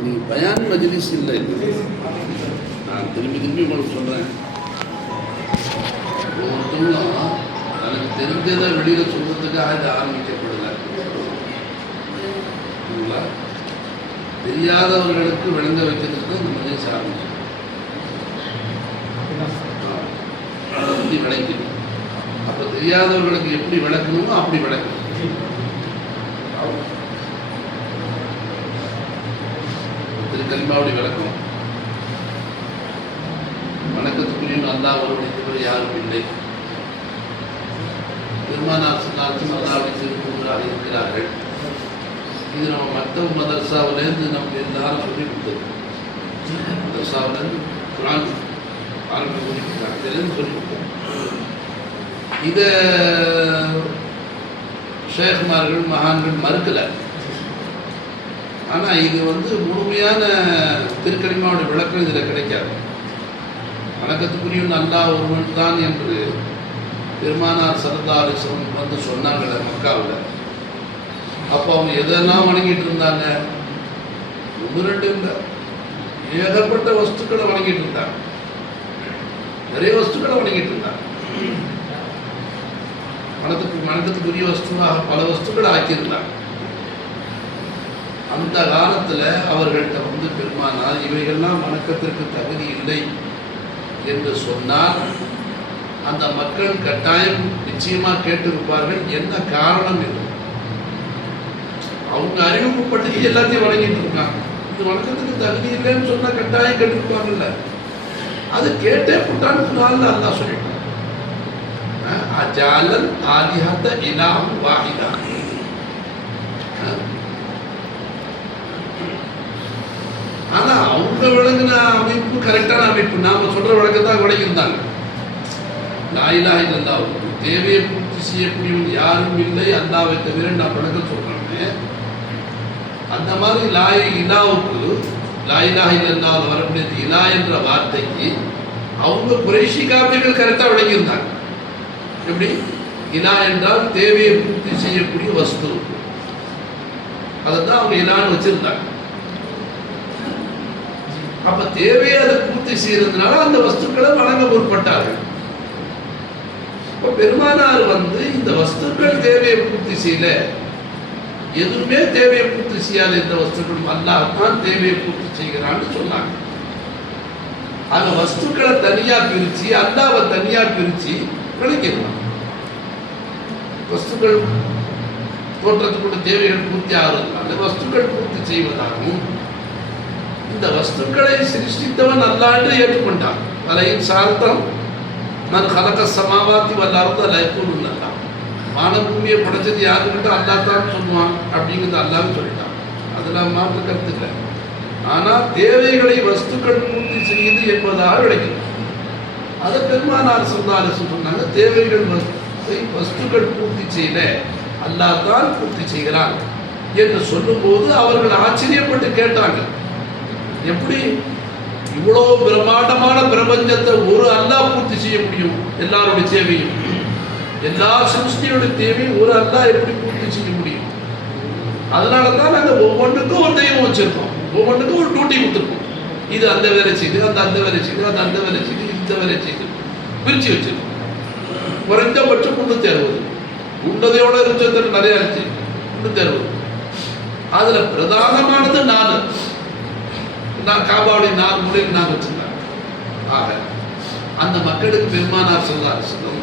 இன்னைக்கு பயான் மஜ்லிஸ் இல்லை. நான் திரும்பி உங்களுக்கு சொல்கிறேன், ஒவ்வொருத்தவங்களும் எனக்கு தெரிஞ்சதை வெளியில் சொல்கிறதுக்காக இது ஆரம்பிக்கப்படலை. தெரியாதவர்களுக்கு விளங்க வைக்கிறதுக்கு இந்த மஜ்லிஸ் ஆரம்பிச்சு அதை பற்றி விளக்கணும். அப்போ தெரியாதவர்களுக்கு எப்படி விளக்கணுமோ அப்படி விளக்கணும். கலிமாவுடைய விளக்கம், வணக்கத்துக்குரிய அல்லாஹ் ஒருவனை யாரும் இல்லை, பெருமானார் சொன்னாலும் அல்லாஹ்வை திருப்பூராக இருக்கிறார்கள். இது நம்ம மற்ற மதரசாவிலேருந்து நமக்கு எல்லாரும் சொல்லி கொடுத்தது. மதரசாவிலேருந்து குரான் ஆரம்பி சொல்லி கொடுத்தாங்க, இதுலேருந்து சொல்லி கொடுத்தாங்க. இதை ஷேக்மார்கள் மகான்கள் மறுக்கலை. ஆனால் இது முழுமையான திருக்கலிமாவுடைய விளக்கம் இதில் கிடைக்காது. வணக்கத்துக்குரியவன் அல்லாஹ் ஒருவன் தான் என்று பெருமானார் ஸல்லல்லாஹு அலைஹி வஸல்லம் சொன்னாங்களே மக்காவில். அப்போ அவங்க எதெல்லாம் வணங்கிட்டு இருந்தாங்க? ஒன்று ரெண்டு இல்லை, ஏகப்பட்ட வஸ்துக்களை வணங்கிட்டு இருந்தாங்க. நிறைய வஸ்துக்களை வணங்கிட்டு இருந்தாங்க. வணக்கத்துக்குரிய வஸ்துவாக பல வஸ்துக்களை ஆக்கியிருந்தாங்க. அந்த காலத்தில் அவர்கள்ட்ட பெருமானார் இவைகள்லாம் வணக்கத்திற்கு தகுதி இல்லை என்று சொன்னால் அந்த மக்கள் கட்டாயம் நிச்சயமாக கேட்டிருப்பார்கள், என்ன காரணம் என்று. அவங்க அறிவுப்பட்டு எல்லாத்தையும் வணங்கிட்டு இருக்காங்க. இது வணக்கத்துக்கு தகுதி இல்லைன்னு சொன்னால் கட்டாயம் கேட்டிருப்பாங்கல்ல. அது கேட்டே புட்டான்னு சொன்னால அல்லா சொல்லிட்டாங்க, அஜாலன் ஆலிஹத இலாஹு வாஹிதா. ஆனால் அவங்க விளங்கின அமைப்பு கரெக்டான அமைப்பு. நாம் சொல்கிற விளக்கத்தான் விளங்கியிருந்தாங்க. லா இலாஹ இல்லல்லாஹ், தேவையை பூர்த்தி செய்யக்கூடியவன் யாரும் இல்லை அல்லாஹ்வை தவிர நான் விளக்கம் சொல்கிறேன். அந்த மாதிரி இலாவுக்கு லா இலாஹ இல்லல்லாஹ் வரக்கூடியது இலா என்ற வார்த்தைக்கு அவங்க குறைஷி காப்பிகள் கரெக்டாக விளங்கியிருந்தாங்க. எப்படி? இலா என்றால் தேவையை பூர்த்தி செய்யக்கூடிய வஸ்து, அதை தான் அவங்க இலான்னு வச்சிருந்தாங்க. அப்ப தேவையை அதை பூர்த்தி செய்யறதுனால அந்த வஸ்துக்களை வணங்க முற்பட்டார்கள். இப்ப பெருமானார் இந்த வஸ்துக்கள் தேவையை பூர்த்தி செய்யல, எதுவுமே தேவையை பூர்த்தி செய்யாத இந்த வஸ்துக்கள் அல்லாஹ் தான் தேவையை பூர்த்தி செய்கிறான்னு சொன்னாங்க. அந்த வஸ்துக்களை தனியா பிரிச்சு அல்லாஹ்வை தனியா பிரிச்சு விளக்கிடலாம். வஸ்துக்கள் தோற்றத்துக்குள்ள தேவைகள் பூர்த்தி ஆகிறதுனால வஸ்துக்கள் பூர்த்தி செய்வதாகவும், இந்த வஸ்துக்களை சிருஷ்டித்தவன் அல்லாஹ்ன்னு ஏற்றுக்கொண்டான். அலையின் சார்த்தம் மன் ஹலக ஸமாவாத்தி வல் அர்த லயக்கூலுன் அல்லாஹ். வானபூமியை படைச்சது யாருக்கிட்ட அல்லாஹ் தான் சொல்லுவான் அப்படிங்கிறது அல்லாஹ் சொல்லிட்டான். அதில் மாற்று கருத்து இல்லை. ஆனால் தேவைகளை வஸ்துக்கள் பூர்த்தி செய்யுது என்பதாக விளக்கணும். அதை பெருமானார் ஸல்லல்லாஹு அலைஹி வஸல்லம் சொன்னாங்க, தேவைகள் வஸ்துக்கள் பூர்த்தி செய்யல, அல்லாஹ் தான் பூர்த்தி செய்கிறான் என்று சொல்லும்போது அவர்கள் ஆச்சரியப்பட்டு கேட்டாங்க, எப்படி இவ்வளோ பிரம்மாண்டமான பிரபஞ்சத்தை ஒரு அல்லாஹ் பூர்த்தி செய்ய முடியும்? எல்லாருடைய தேவையும், எல்லா சிருஷ்டியோட தேவையும் ஒரு அல்லாஹ் எப்படி பூர்த்தி செய்ய முடியும்? அதனால தான் நாங்கள் ஒவ்வொன்றுக்கும் ஒரு தெய்வம் வச்சிருக்கோம், ஒவ்வொன்றுக்கும் ஒரு டியூட்டி கொடுத்துருக்கோம். இது அந்த வேலை செய்து, அந்த வேலை செய்து, அந்த வேலை செய்து, இந்த வேலை செய்து பிரித்து வச்சிருக்கோம். குறைந்தபட்சம் 360 உள்ளதையோட இருந்தது நிறைய இருந்துச்சு. 360 அதில் பிரதானமானது நான் காபாவுடைய 4 முறையில் நான் வச்சிருந்தேன். ஆக அந்த மக்களுக்கு பெருமானார் ஸல்லல்லாஹு அலைஹி வஸல்லம்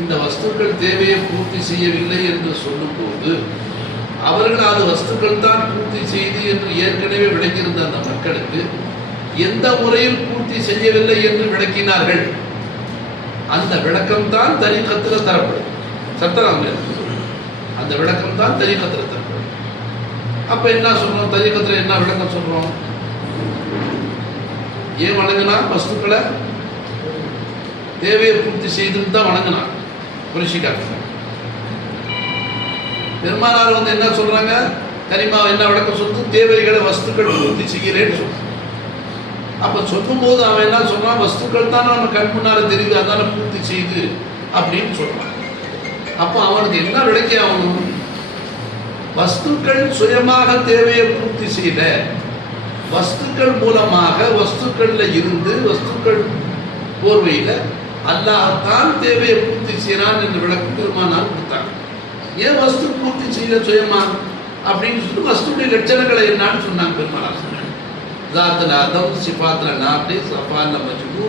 இந்த வஸ்துக்கள் தேவையை பூர்த்தி செய்யவில்லை என்று சொல்லும்போது அவர்கள் அது வஸ்துக்கள் தான் பூர்த்தி செய்து என்று ஏற்கனவே விளக்கியிருந்த அந்த மக்களுக்கு எந்த முறையில் பூர்த்தி செய்யவில்லை என்று விளக்கினார்கள். அந்த விளக்கம் தான் தரீகத்தில் தரப்படும். சத்தம் அந்த விளக்கம் தான் தரீகத்தில் தரப்படும். அப்ப என்ன சொல்றோம்? தரீகத்தில் என்ன விளக்கம் சொல்றோம்? ஏன் வணங்கினா? வஸ்துக்களை தேவையை பூர்த்தி செய்துன்னு தான் வணங்கினான். புரிஷிக்காக பெருமானார் என்ன சொல்றாங்க? கரிமா என்ன விளக்கம் சொல்லுது? தேவைகளை வஸ்துக்கள் பூர்த்தி செய்கிறேன்னு சொல்றான். அப்ப சொல்லும் போது அவன் என்ன சொல்றான்? வஸ்துக்கள் தான் நம்ம கண் முன்னால தெரியுது, அதான பூர்த்தி செய்து அப்படின்னு சொல்றான். அப்போ அவனுக்கு என்ன விளக்கி ஆகணும்? வஸ்துக்கள் சுயமாக தேவையை பூர்த்தி செய்யல, வஸ்துக்கள் மூலமாக வஸ்துக்கள்ல இருந்து வஸ்துக்கள் போர்வையில் அல்லாஹ்தான் தேவையை பூர்த்தி செய்யறான் என்று விளக்கம் பெருமானார் கொடுத்தாங்க. ஏன் வஸ்து பூர்த்தி செய்ய சுயமா அப்படின்னு சொல்லிட்டு வஸ்துடைய லட்சணங்களை என்னன்னு சொன்னாங்க பெருமானார். ஜாத்துல அதம், சிஃபாத்துல நாபி, சஃபால மஜ்பூ,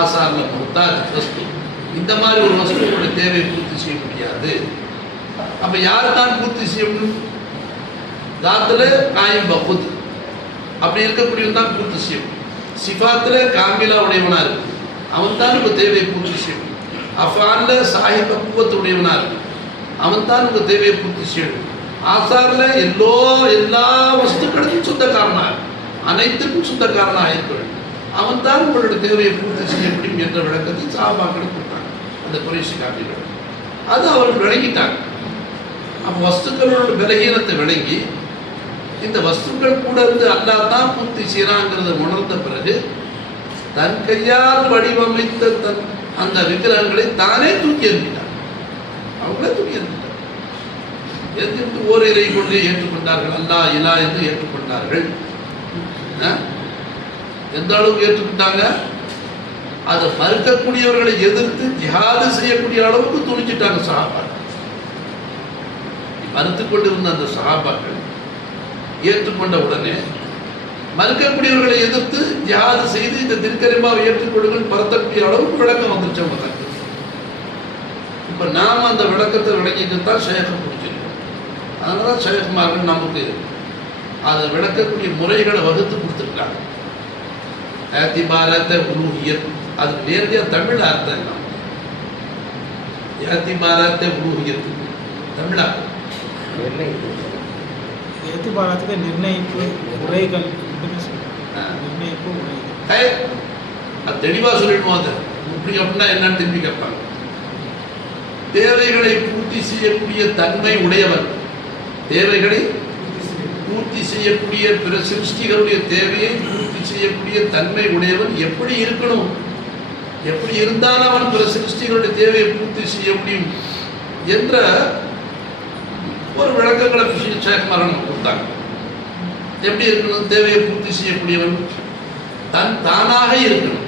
ஆசார்ல முஹ்தாஜ் வஸ்து. இந்த மாதிரி ஒரு வஸ்துவோட தேவையை பூர்த்தி செய்ய முடியாது. அப்ப யார் தான் பூர்த்தி செய்ய முடியும்? ஜாத்துல காயம் பகுத் அப்படி இருக்கக்கூடியவன் தான் பூர்த்தி செய்யும். சிஃபாத்துல காமிலா உடையவனா இருக்கு, அவன் தான் உங்க தேவையை பூர்த்தி செய்யும். அஃபான்ல சாஹிப் பக்குவத்துடையவனா இருக்கு, அவன் தான் உங்க தேவையை பூர்த்தி செய்யும். ஆசார்ல எல்லா வஸ்துக்களுக்கும் சொந்தக்காரனா, அனைத்துக்கும் சொந்தக்காரனாக இருக்கிறான், அவன் தான் உங்களுடைய தேவையை பூர்த்தி செய்ய முடியும் என்ற விளக்கத்தை சஹாபாக்கள் கொடுத்தாங்க. அந்த குறைஷி காப்பிகள் அது அவர்கள் விளங்கிட்டாங்க. அப்போ வஸ்துக்களோட விலகீனத்தை விளங்கி இந்த வஸ்துக்கள் கூட இருந்து அல்லாஹ் தான் பூர்த்தி செய்யறாங்கிறத உணர்ந்த பிறகு தன் கையால் வடிவமைத்த அந்த விக்கிரகங்களை தானே தூக்கி எறிஞ்சிட்டார். அவங்களே தூக்கி எறிஞ்சிட்டார். எதிர்த்து ஓரிரை கொண்டு ஏற்றுக்கொண்டார்கள். அல்லாஹ் இலா என்று ஏற்றுக்கொண்டார்கள். எந்த அளவுக்கு ஏற்றுக்கிட்டாங்க? அதை மறுக்கக்கூடியவர்களை எதிர்த்து ஜிஹாது செய்யக்கூடிய அளவுக்கு துணிச்சிட்டாங்க சஹாபாக்கள். மறுத்து கொண்டிருந்த அந்த சஹாபாக்கள் ஏற்றுக்கொண்ட உடனே மறுக்கக்கூடியவர்களை எதிர்த்து ஜிஹாது செய்து இந்த திருக்கரிமாவை ஏற்றுக்கொள்ளுங்கள் பரத்தக்கூடிய அளவுக்கு விளக்கம் வந்துருச்சு அவங்க தங்க. இப்ப நாம் அந்த விளக்கத்தை விளக்கிட்டு தான் ஷேகம் பிடிச்சிருக்கோம். அதனால ஷேகுமார்கள் நமக்கு அதை விளக்கக்கூடிய முறைகளை வகுத்து கொடுத்துருக்காங்க. ஏத்திபாரத்தை உலூஹியத், அது நேரடியாக தமிழ் அர்த்தம் என்ன? ஏத்திபாரத்தை உலூஹியத் தமிழா ஏத்திபாரத்துக்கு நிர்ணயிப்பு உரைகள், நிர்ணயிப்பு உரைகள் அது தெளிவாக சொல்லிடுவோம். அதை இப்படி அப்படின்னா என்னன்னு திரும்பி கேட்பாங்க. தேவைகளை பூர்த்தி செய்யக்கூடிய தன்மை உடையவர், தேவைகளை பூர்த்தி செய்யக்கூடிய பிற சிருஷ்டிகளுடைய தேவையை பூர்த்தி செய்யக்கூடிய தன்மை உடையவன் எப்படி இருக்கணும், எப்படி இருந்தால் அவன் பிற சிருஷ்டிகளுடைய தேவையை பூர்த்தி செய்ய முடியும் என்ற ஒரு விளக்கங்களை ஷேகுமாரன் கொடுத்தாங்க. எப்படி இருக்கணும்? தேவையை பூர்த்தி செய்யக்கூடியவன் தானாக இருக்கணும்.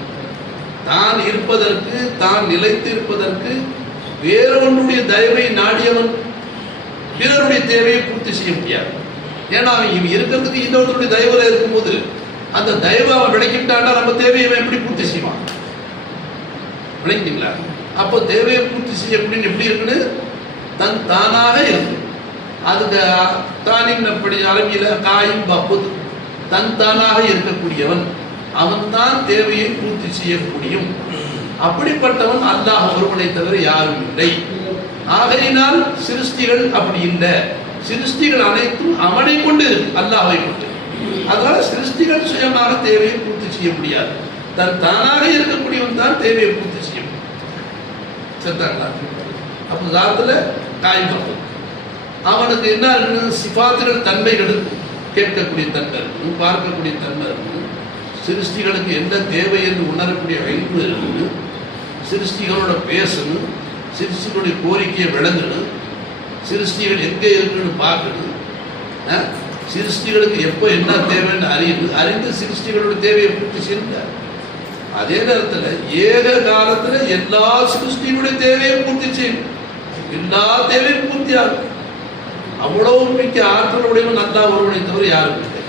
தான் இருப்பதற்கு, தான் நிலைத்து இருப்பதற்கு வேறொன்றுடைய தயவை நாடியவன் பிறருடைய தேவையை பூர்த்தி செய்ய முடியாது. ஏன்னா அவன் இருக்கிறதுக்கு இன்னொருத்தருடைய தயவுல இருக்கும்போது அந்த தயவை அவன் விளக்கிட்டான்னா நம்ம தேவையை எப்படி பூர்த்தி செய்வான்? விளங்கிட்டீங்களா? அப்போ தேவையை பூர்த்தி செய்யக்கூடிய எப்படி இருக்குன்னு தானாக இருக்கு. அதுக்கு தானின் அப்படி அரபியில காயும் பப்புது, தானாக இருக்கக்கூடியவன் அவன் தான் தேவையை பூர்த்தி செய்யக்கூடியும். அப்படிப்பட்டவன் அல்லாஹ் ஒருவனை தவிர யாரும் இல்லை. ஆகையினால் சிருஷ்டிகள் அப்படி இல்லை. சிருஷ்டிகள் அனைத்தும் அவனை கொண்டு இருக்கு, அல்லாஹ்வை கொண்டு. அதனால சிருஷ்டிகள் சுயமாக தேவையை பூர்த்தி செய்ய முடியாது. தானாக இருக்கக்கூடியவன் தான் தேவையை பூர்த்தி செய்ய முடியும். சரிதாங்களா? அப்போ தாத்துல காய்பம் அவனுக்கு என்ன இருக்கணும்? சிஃபாத்துகள் தன்மைகள் கேட்கக்கூடிய தன்மை இருக்கணும், பார்க்கக்கூடிய தன்மை இருக்கணும், சிருஷ்டிகளுக்கு என்ன தேவை என்று உணரக்கூடிய அறிவு இருக்கணும், சிருஷ்டிகளோட பேசணும், சிருஷ்டிகளுடைய கோரிக்கையை விளங்கணும், சிருஷ்டிகள் எங்கே இருக்குன்னு பார்க்கணும், சிருஷ்டிகளுக்கு எப்போ என்ன தேவைன்னு அறிந்து சிருஷ்டிகளுடைய தேவையை பூர்த்தி செய்யணும். அதே நேரத்தில் ஏக காலத்தில் எல்லா சிருஷ்டிகளுடைய தேவையை பூர்த்தி செய்யணும். எல்லா தேவையும் பூர்த்தி ஆகும். அவ்வளவு மிக்க ஆற்றலுடையவன் அல்லாஹ் ஒருவனை தவிர யாரும் இல்லை.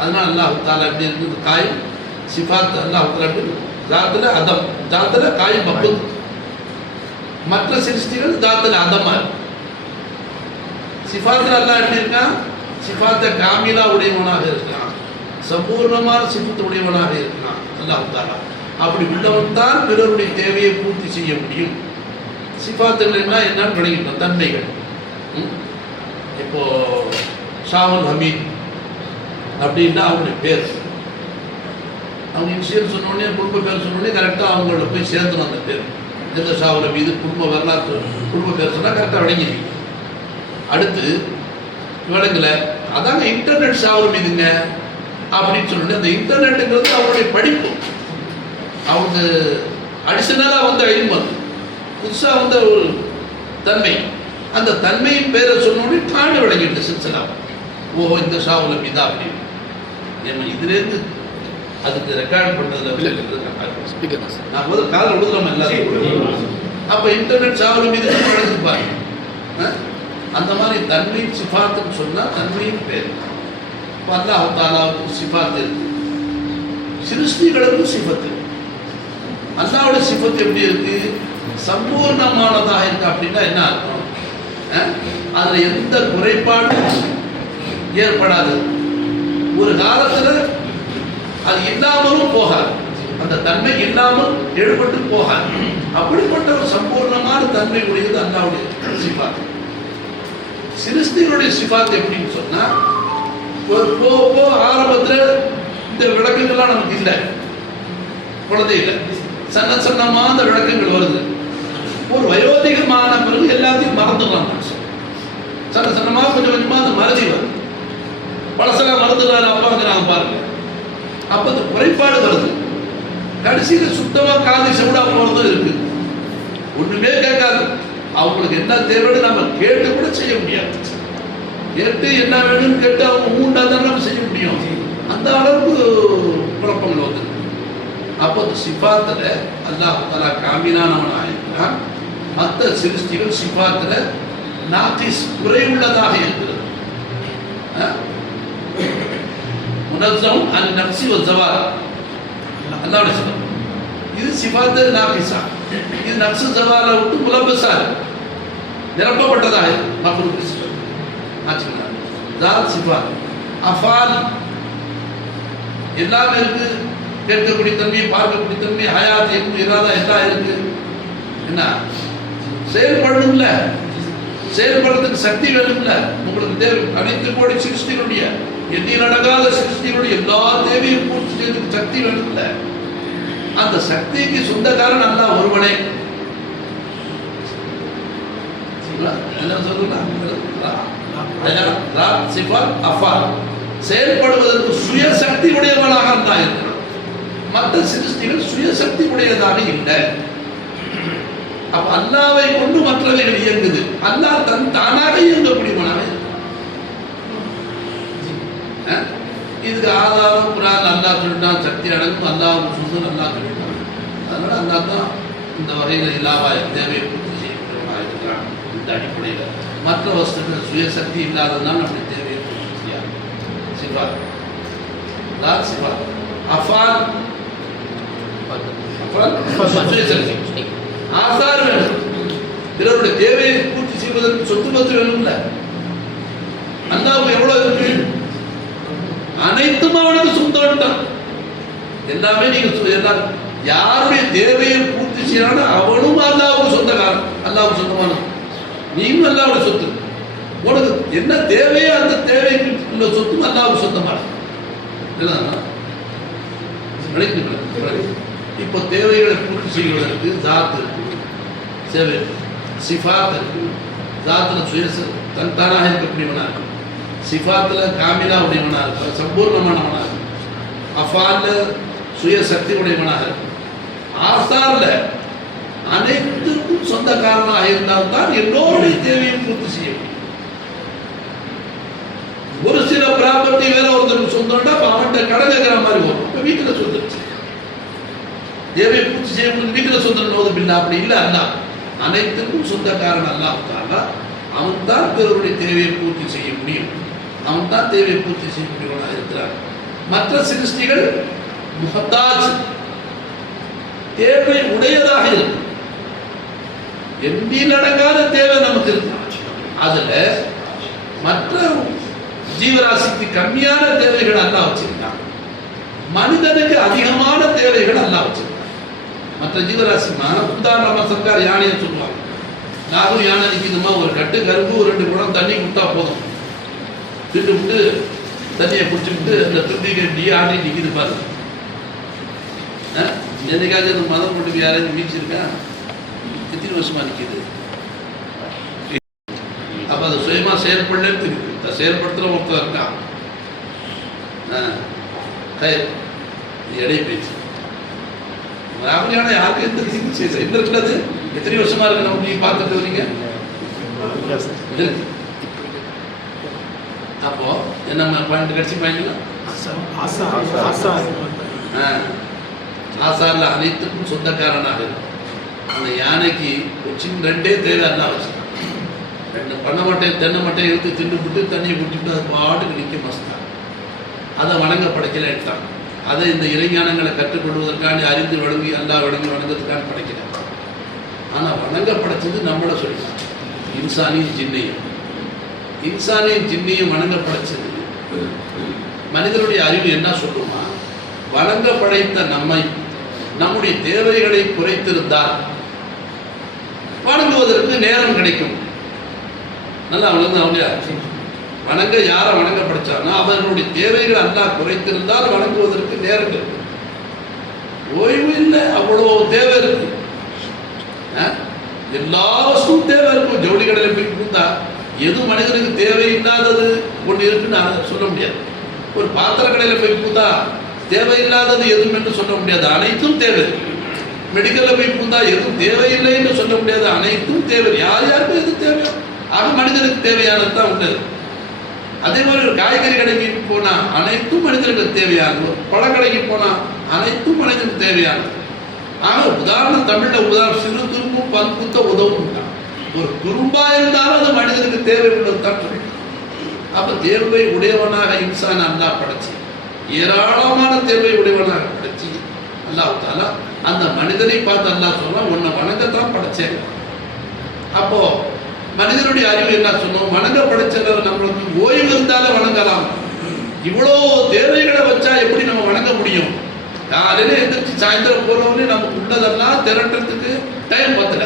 அதனால அல்லாஹ் தாலா எப்படி இருக்குது? காய் சிஃபாத் அல்லாஹ் தாத்துல அதம், தாத்துல காய் பப்பு. மற்ற சிருஷ்டிகள் தாத்துல அதமா இருக்கு. சிஃபாத்தில் அல்லாஹ் எப்படி இருக்கான்? சிஃபாத்தை காமிலா உடையவனாக இருக்கான், சம்பூர்ணமான சிஃபத்து உடையவனாக இருக்கான் அல்லாஹ் தாலா. அப்படி உள்ளவன் தான் பிறருடைய தேவையை பூர்த்தி செய்ய முடியும். சிஃபாத்துகள் என்னன்னு விளங்கிட்டோம், தன்மைகள். இப்போ ஷாவுல் ஹமீத் அப்படின்னா அவங்களுடைய பேர், அவங்க இன்சியல் சொன்னோடனே குடும்ப பேர் சொன்னோடனே கரெக்டாக அவங்களோட போய் சேர்ந்துடும் அந்த பேர். எந்த ஷாவுல் ஹமீது குடும்ப வரலாற்று குடும்ப பேர் சொன்னால் கரெக்டாக விளங்கிடுவீங்க. அடுத்து விளங்கலை, அதாங்க இன்டர்நெட் ஷாவுல் ஹமீதுங்க அப்படின்னு சொல்லிட்டு அந்த இன்டர்நெட்டுங்கிறது அவங்களுடைய படிப்பு, அவங்க அடிஷனலாக வந்து அழிவு புதுசாக வந்த ஒரு தன்மை. அந்த தன்மையின் பேரை சொன்னோடனே தாண்டி விளங்கிட்டு சில்சிலா, ஓஹோ இந்த ஷாவுல் ஹமீதா அப்படின்னு. ஏமா இதுலேருந்து அதுக்கு ரெக்கார்ட் பண்ணுறதுல நான் போது காலை விழுதுறோம் எல்லாத்தையும். அப்போ இன்டர்நெட் சாவரம் மீது நடந்துப்பாங்க. அந்த மாதிரி தன்மை சிஃபாத்துன்னு சொன்னால் தன்மையின் பேர். இப்போ அல்லாஹ் தஆலாவுக்கு சிஃபாத்து இருக்கு, சிருஷ்டிகளுக்கும் சிஃபத்து. அல்லாஹ்வுடைய சிஃபத்து எப்படி இருக்கு? சம்பூர்ணமானதாக இருக்கு. அப்படின்னா என்ன அர்த்தம்? அதுல எந்த குறைபாடும் ஏற்படாது. ஒரு காலத்துல அது இல்லாமலும் போகாது, அந்த தன்மை இல்லாமல் எழுபட்டு போகாது. அப்படிப்பட்ட ஒரு சம்பூர்ணமான தன்மை உடையது அல்லாஹ்வுடைய சிஃபாத். சிருஷ்டிகளுடைய சிஃபாத் எப்படின்னு சொன்னா, ஆரம்பத்துல இந்த விளக்கங்கள்லாம் நமக்கு இல்லை, குழந்தை இல்லை, சன்ன சன்னமான விளக்கங்கள் வருது. ஒரு வயோதிகமான பிறகு எல்லாத்தையும் மறந்துடலாம். சன்ன சன்னமாக கொஞ்சம் கொஞ்சமா அது மறதி வருது. பழசெல்லாம் மறந்துடுறாரு அப்பாங்கிறாங்க பாருங்க. அப்ப அந்த குறைபாடு வருது. கடைசியில சுத்தமா காதி செவிடா போறதும் இருக்கு, ஒண்ணுமே கேட்காது. அவங்களுக்கு என்ன தேவைன்னு நம்ம கேட்டு கூட செய்ய முடியாது. கேட்டு என்ன வேணும்னு கேட்டு அவங்க மூண்டா தான் நம்ம செய்ய முடியும். அந்த அளவுக்கு குழப்பங்கள் வந்து அப்போ அந்த சிஃபாத்துல அல்லாஹ் தஆலா காமிலானவனாக இருக்கிறான். மற்ற சிருஷ்டிகள் சிஃபாத்துல நாகிஸ் குறைவுள்ளதாக இருக்கிறது. முனzzம் அன் நஃப்ஸி வ ஸவால் அல்லாஹ்வுடைய சிஃபத். இது சிஃபாத்து நாகிஸா, இது நஃப்ஸ் ஸவால விட்டு முலப்பஸா நிரப்பப்பட்டதாக மக்ரூஹ் சிஃபத் ஆச்சுங்களா. ஸாத் சிஃபாத் அஃபால் எல்லாமே இருக்கு. கேட்கக்கூடிய தன்மை, பார்க்கக்கூடிய தன்மை, ஹயாத், எண்ணம், இராதா எல்லாம் இருக்கு. என்ன செயல்படணும்ல, செயல்படுறதுக்கு சக்தி வேணும்ல. உங்களுக்கு தேவை அனைத்து கோடி சிருஷ்டிகளுடைய எண்ணில் அடங்காத சிருஷ்டிகளுடைய எல்லா தேவையும் பூர்த்தி செய்யறதுக்கு சக்தி வேணும்ல. அந்த சக்திக்கு சொந்தக்காரன் அல்லாஹ் ஒருவனே. என்ன சொல்றேன்? செயல்படுவதற்கு சுயசக்தி உடையவனாக அல்லாஹ் இருக்கிறான். மற்ற சிருஷ்டிகள் சுயசக்தி உடையதாக இல்லை. அப்ப அல்லாவை கொண்டு மற்றவைகள் இயங்குது. அல்லாஹ் தானாக இயங்கக்கூடியவனாக இருக்கிறான். இதுக்கு ஆதாரம் குர்ஆன் அல்லாஹ் சொல்லிட்டான், சக்தி அடங்கும் அல்லாஹ் சுசூல் அல்லாஹ் சொல்லிட்டான். அதனால அல்லாஹ் தான் இந்த வகையில் இல்லாவாய் தேவையை பூர்த்தி செய்யக்கூடியவனாக இருக்கிறான். இந்த அடிப்படையில் மற்ற வஸ்துக்கள் சுயசக்தி இல்லாததுதான் நம்முடைய தேவையை பூர்த்தி செய்யாது. சிஃபாத் தான் சிஃபாத். அஃபால் சுயசக்தி. ஆசார் வேணும், பிறருடைய தேவையை பூர்த்தி செய்வதற்கு சொத்து பத்து வேணும்ல. அல்லாஹ்வுக்கு எவ்வளவு இருக்கு? அனைத்தும் அவனுக்கு சொந்தம் தான். எல்லாமே நீங்க யாருடைய தேவையை பூர்த்தி செய்யறானோ அவனும் அல்லாஹ்வுக்கு சொந்தக்காரன், அல்லாஹ்வுக்கு சொந்தமான. நீயும் அல்லாஹ்வுடைய சொத்து. உனக்கு என்ன தேவையோ அந்த தேவைக்கு உள்ள சொத்தும் அல்லாஹ்வுக்கு சொந்தமான. இப்போ தேவைகளை பூர்த்தி செய்வதற்கு ஜாத் இருக்கு, சேவை சிஃபாத் இருக்கு. ஜாத்துல தானாக இருக்கக்கூடியவனா இருக்கு, சிஃபாத்துல காமிலா உடையவனா இருக்கு, சம்பூர்ணமானவனா இருக்கு. அஃபால்ல சுயசக்தி உடையவனாக இருக்கு. ஆசார்ல அனைத்துக்கும் சொந்தக்காரனாக இருந்தால்தான் எல்லோருடைய தேவையும் பூர்த்தி செய்ய முடியும். ஒரு சில ப்ராப்பர்ட்டி வேற ஒருத்தருக்கு சொந்தம்னா அவன்கிட்ட கடன் கேட்கிற மாதிரி வரும். இப்போ வீட்டில் சொந்தம் தேவையை பூர்த்தி செய்ய முடியும், வீட்டில் சொந்தம் நோதுபில்லை. அப்படி இல்லை. அல்லாஹ் அனைத்துக்கும் சொந்தக்காரன் அல்லாஹ் தஆலா. அவன் தான் பிறருடைய தேவையை பூர்த்தி செய்ய முடியும். அவன் தான் தேவையை பூர்த்தி செய்ய முடியவனாக இருக்கிறான். மற்ற சிருஷ்டிகள் முஹத்தாஜ், தேவை உடையதாக இருக்கு. எண்ணில் அடங்காத தேவை நமக்கு இருக்கு. அதுல மற்ற ஜீவராசிக்கு கம்மியான தேவைகள் அல்லாஹ் வச்சிருக்கான். மனிதனுக்கு அதிகமான தேவைகள் அல்லாஹ் வச்சிருக்கான். மற்ற ஜீவராசி உதாரணமா சர்க்கார் யானையை சொல்லுவாங்க. நாகும் யானை நிற்கிதுமா, ஒரு கட்டு கரும்பு, ஒரு 2 குடம் தண்ணி கொடுத்தா போதும். திட்டு விட்டு தண்ணியை குடிச்சுக்கிட்டு அந்த திருப்தி கட்டி ஆடி நிற்கிது பாரு. என்னைக்காவது அந்த மதம் கொண்டு யாரையும் மீச்சிருக்கேன், எத்தனை வருஷமா நிற்கிது. அப்ப அது சுயமா செயல்படலன்னு தெரியுது. செயல்படுத்துற ஒருத்தர் இருக்கான். எடை பேச்சு ராமலியான யாருக்கு எந்த சிகிச்சை என்ன இருக்கிறது? எத்தனை வருஷமா இருக்கு நம்ம நீங்க பார்த்துட்டு வரீங்க. அப்போ என்ன பாயிண்ட் கட்சி பாயிண்ட் ஆசாரில் அனைத்துக்கும் சொந்தக்காரனாக இருக்கும். அந்த யானைக்கு ரெண்டே தேவை எல்லாம் வச்சுருக்கான். 2 பண்ண மாட்டேன் தென்னை மட்டையை எடுத்து தின்னுபிட்டு தண்ணியை குட்டிவிட்டு அது பாட்டுக்கு நிற்க மஸ்தான். அதை வணங்க படைக்கல எடுத்தான். அதை இந்த இறைஞானங்களை கற்றுக்கொள்வதற்காண்டி அறிந்து வழங்கி அல்லா வணங்குறதுக்காக படைக்கிறான். ஆனால் வணங்க படைச்சது நம்மளை சொல்லிட்டான். இன்சானையும் ஜின்னையும் வணங்க படைச்சது மனிதனுடைய அறிவு என்ன சொல்லுமா? வணங்க படைத்த நம்மை நம்முடைய தேவைகளை குறைத்திருந்தால் வணங்குவதற்கு நேரம் கிடைக்கும். நல்லா அவங்க வணங்க யாரை வணங்க படைச்சானோ அவர்களுடைய தேவைகள் அல்லாஹ் குறைத்திருந்தால் வணங்குவதற்கு நேரம் கிடைக்கும். ஓய்வு இல்லை, அவ்வளோ தேவை இருக்கு. எல்லா வசூலும் தேவை இருக்கும். ஜவுளி கடையில் போய் கொடுத்தா எது மனிதனுக்கு தேவையில்லாதது ஒன்று இருக்குன்னு சொல்ல முடியாது. ஒரு பாத்திர கடையில் போய் பூந்தா தேவையில்லாதது எதுவும் என்று சொல்ல முடியாது, அனைத்தும் தேவை. மெடிக்கலில் போய் பூந்தா எதுவும் தேவையில்லை என்று சொல்ல முடியாது, அனைத்தும் தேவை. யாருக்கும் எது தேவை ஆக மனிதனுக்கு தேவையானது தான் உள்ளது. அதே மாதிரி ஒரு காய்கறி கடைக்கு போனால் அனைத்தும் மனிதனுக்கு தேவையானது, பழக்கடைக்கு போனால் அனைத்தும் மனிதனுக்கு தேவையானது. ஆக உதாரணம் தமிழில் சிறு துரும்பும் பல்குத்த உதவும் தான். ஒரு துரும்பா இருந்தாலும் அது மனிதனுக்கு தேவை உள்ளது தான் சொல்லி. அப்போ தேர்வை உடையவனாக இன்சான் அல்லாஹ் படைச்சி, ஏராளமான தேர்வை உடையவனாக படைச்சி அல்லாஹ் தாலா அந்த மனிதனை பார்த்து அல்லாஹ் சொன்னால் உன்னை வணங்கத்தான் படைச்சேன். அப்போ மனிதனுடைய அறிவு என்ன சொன்னோம்? வணங்க படைச்சவர் நம்மளுக்கு ஓய்வு இருந்தாலும் வணங்கலாம். இவ்வளோ தேவைகளை வச்சா எப்படி நம்ம வணங்க முடியும்? காலையில் எந்திரிச்சு சாயந்தரம் போகிறவங்களே நமக்கு உள்ளதெல்லாம் திரட்டுறதுக்கு டைம் பத்தல,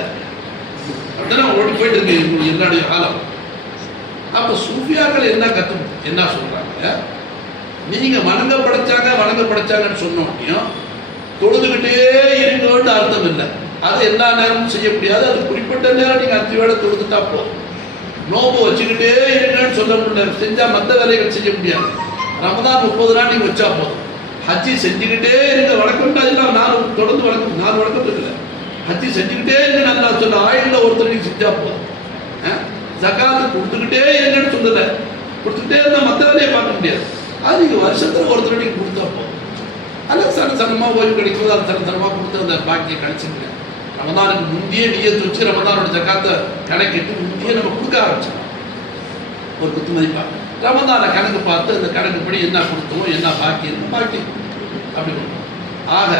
அப்படிதான் ஓடி போயிட்டு இருக்கு என்னுடைய காலம். அப்போ சூஃபியாக்கள் என்ன சொல்றாங்க? நீங்க வணங்க படைச்சாங்கன்னு சொன்னோம், தொழுதுகிட்டே இருங்கன்னு அர்த்தம் இல்லை. அது எல்லா நேரமும் செய்ய முடியாது. அது குறிப்பிட்ட நேரம் நீங்க 5 வேளை தொழுதுட்டா போதும். நோம்பு வச்சுக்கிட்டே இருங்கன்னு சொல்ல முடியாது, செஞ்சா மற்ற வேலைகள் செய்ய முடியாது. ரமதான் 30 நாள் நீங்க வச்சா போதும். ஹஜ்ஜி செஞ்சுக்கிட்டே இருங்க, வணக்கம்ட்டா எல்லாம் 4 தொடர்ந்து வணக்கம், 4 வணக்கம் இல்லை. ஹஜ்ஜி செஞ்சுக்கிட்டே இருங்க நல்லா சொல்ல, ஆயுள்ல ஒருத்தர் நீங்க செஞ்சா போதும். ஜகாத்து கொடுத்துக்கிட்டே இருங்கன்னு சொன்னதை கொடுத்துக்கிட்டே இருந்தால் மற்ற வேலையை பார்க்க முடியாது. அது நீங்கள் வருஷத்தில் ஒருத்தர் நீங்கள் கொடுத்தா போதும். அதில் சனமாக ஓய்வு கிடைக்கும், அது சனமாக கொடுத்து அந்த பாக்கியை கழிச்சுங்க. ரமதானுக்கு முந்தையே நியத்து வச்சு ரமதானோட ஜகாத்தை கணக்கிட்டு முந்தையே நம்ம கொடுக்க ஆரம்பிச்சோம். ஒரு குத்து மதிப்பா ரமதான கணக்கு பார்த்து அந்த கணக்குப்படி என்ன கொடுத்தோம், என்ன பாக்கி அப்படி கொடுத்தோம். ஆக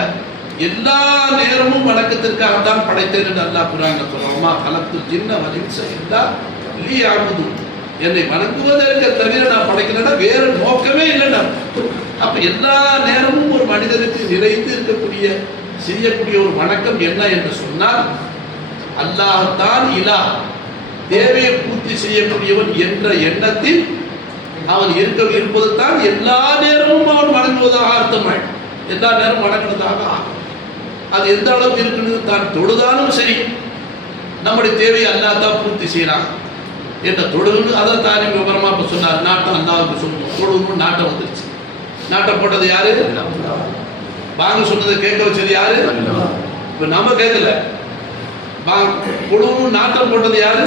எல்லா நேரமும் வணக்கத்திற்காக தான் படைத்தேன் என்று அல்லாஹ் குர்ஆன்ல சொல்றோமா, கலத்து ஜின்ன வல் இன்ஸ இல்லா லியஅபுது, என்னை வணங்குவதற்கு தவிர நான் படைக்கலன்னா வேற நோக்கமே இல்லைன்னா. அப்ப எல்லா நேரமும் ஒரு மனிதனுக்கு நிறைந்து இருக்கக்கூடிய செய்யக்கூடிய ஒரு வணக்கம் என்ன என்று சொன்னால், அல்லாஹ் தான் இலா, தேவையை பூர்த்தி செய்யக்கூடியவன் என்ற எண்ணத்தில் அவன் இருப்பது தான் எல்லா நேரமும் அவன் வணங்குவதாக அர்த்தமாயிடும். எல்லா நேரமும் வணங்குவதாக ஆகும். அது எந்த அளவுக்கு இருக்குன்னு தான் தொழுதாலும் சரி, நம்முடைய தேவையை அல்லாஹ் தான் பூர்த்தி செய்யலாம் என்ற தொழுகுன்னு அதை தானே விவரமா இப்ப சொன்னார். நாட்டம் அல்லாஹ்வுக்கு சொல்லணும், தொழுகணும். நாட்டம் வந்துருச்சு. நாட்டம் போட்டது யாரு? வாங்க சொன்னதை கேட்க வச்சது யாரு? இப்ப நம்ம கேட்கல, தொழுகணும் நாட்டம் போட்டது யாரு?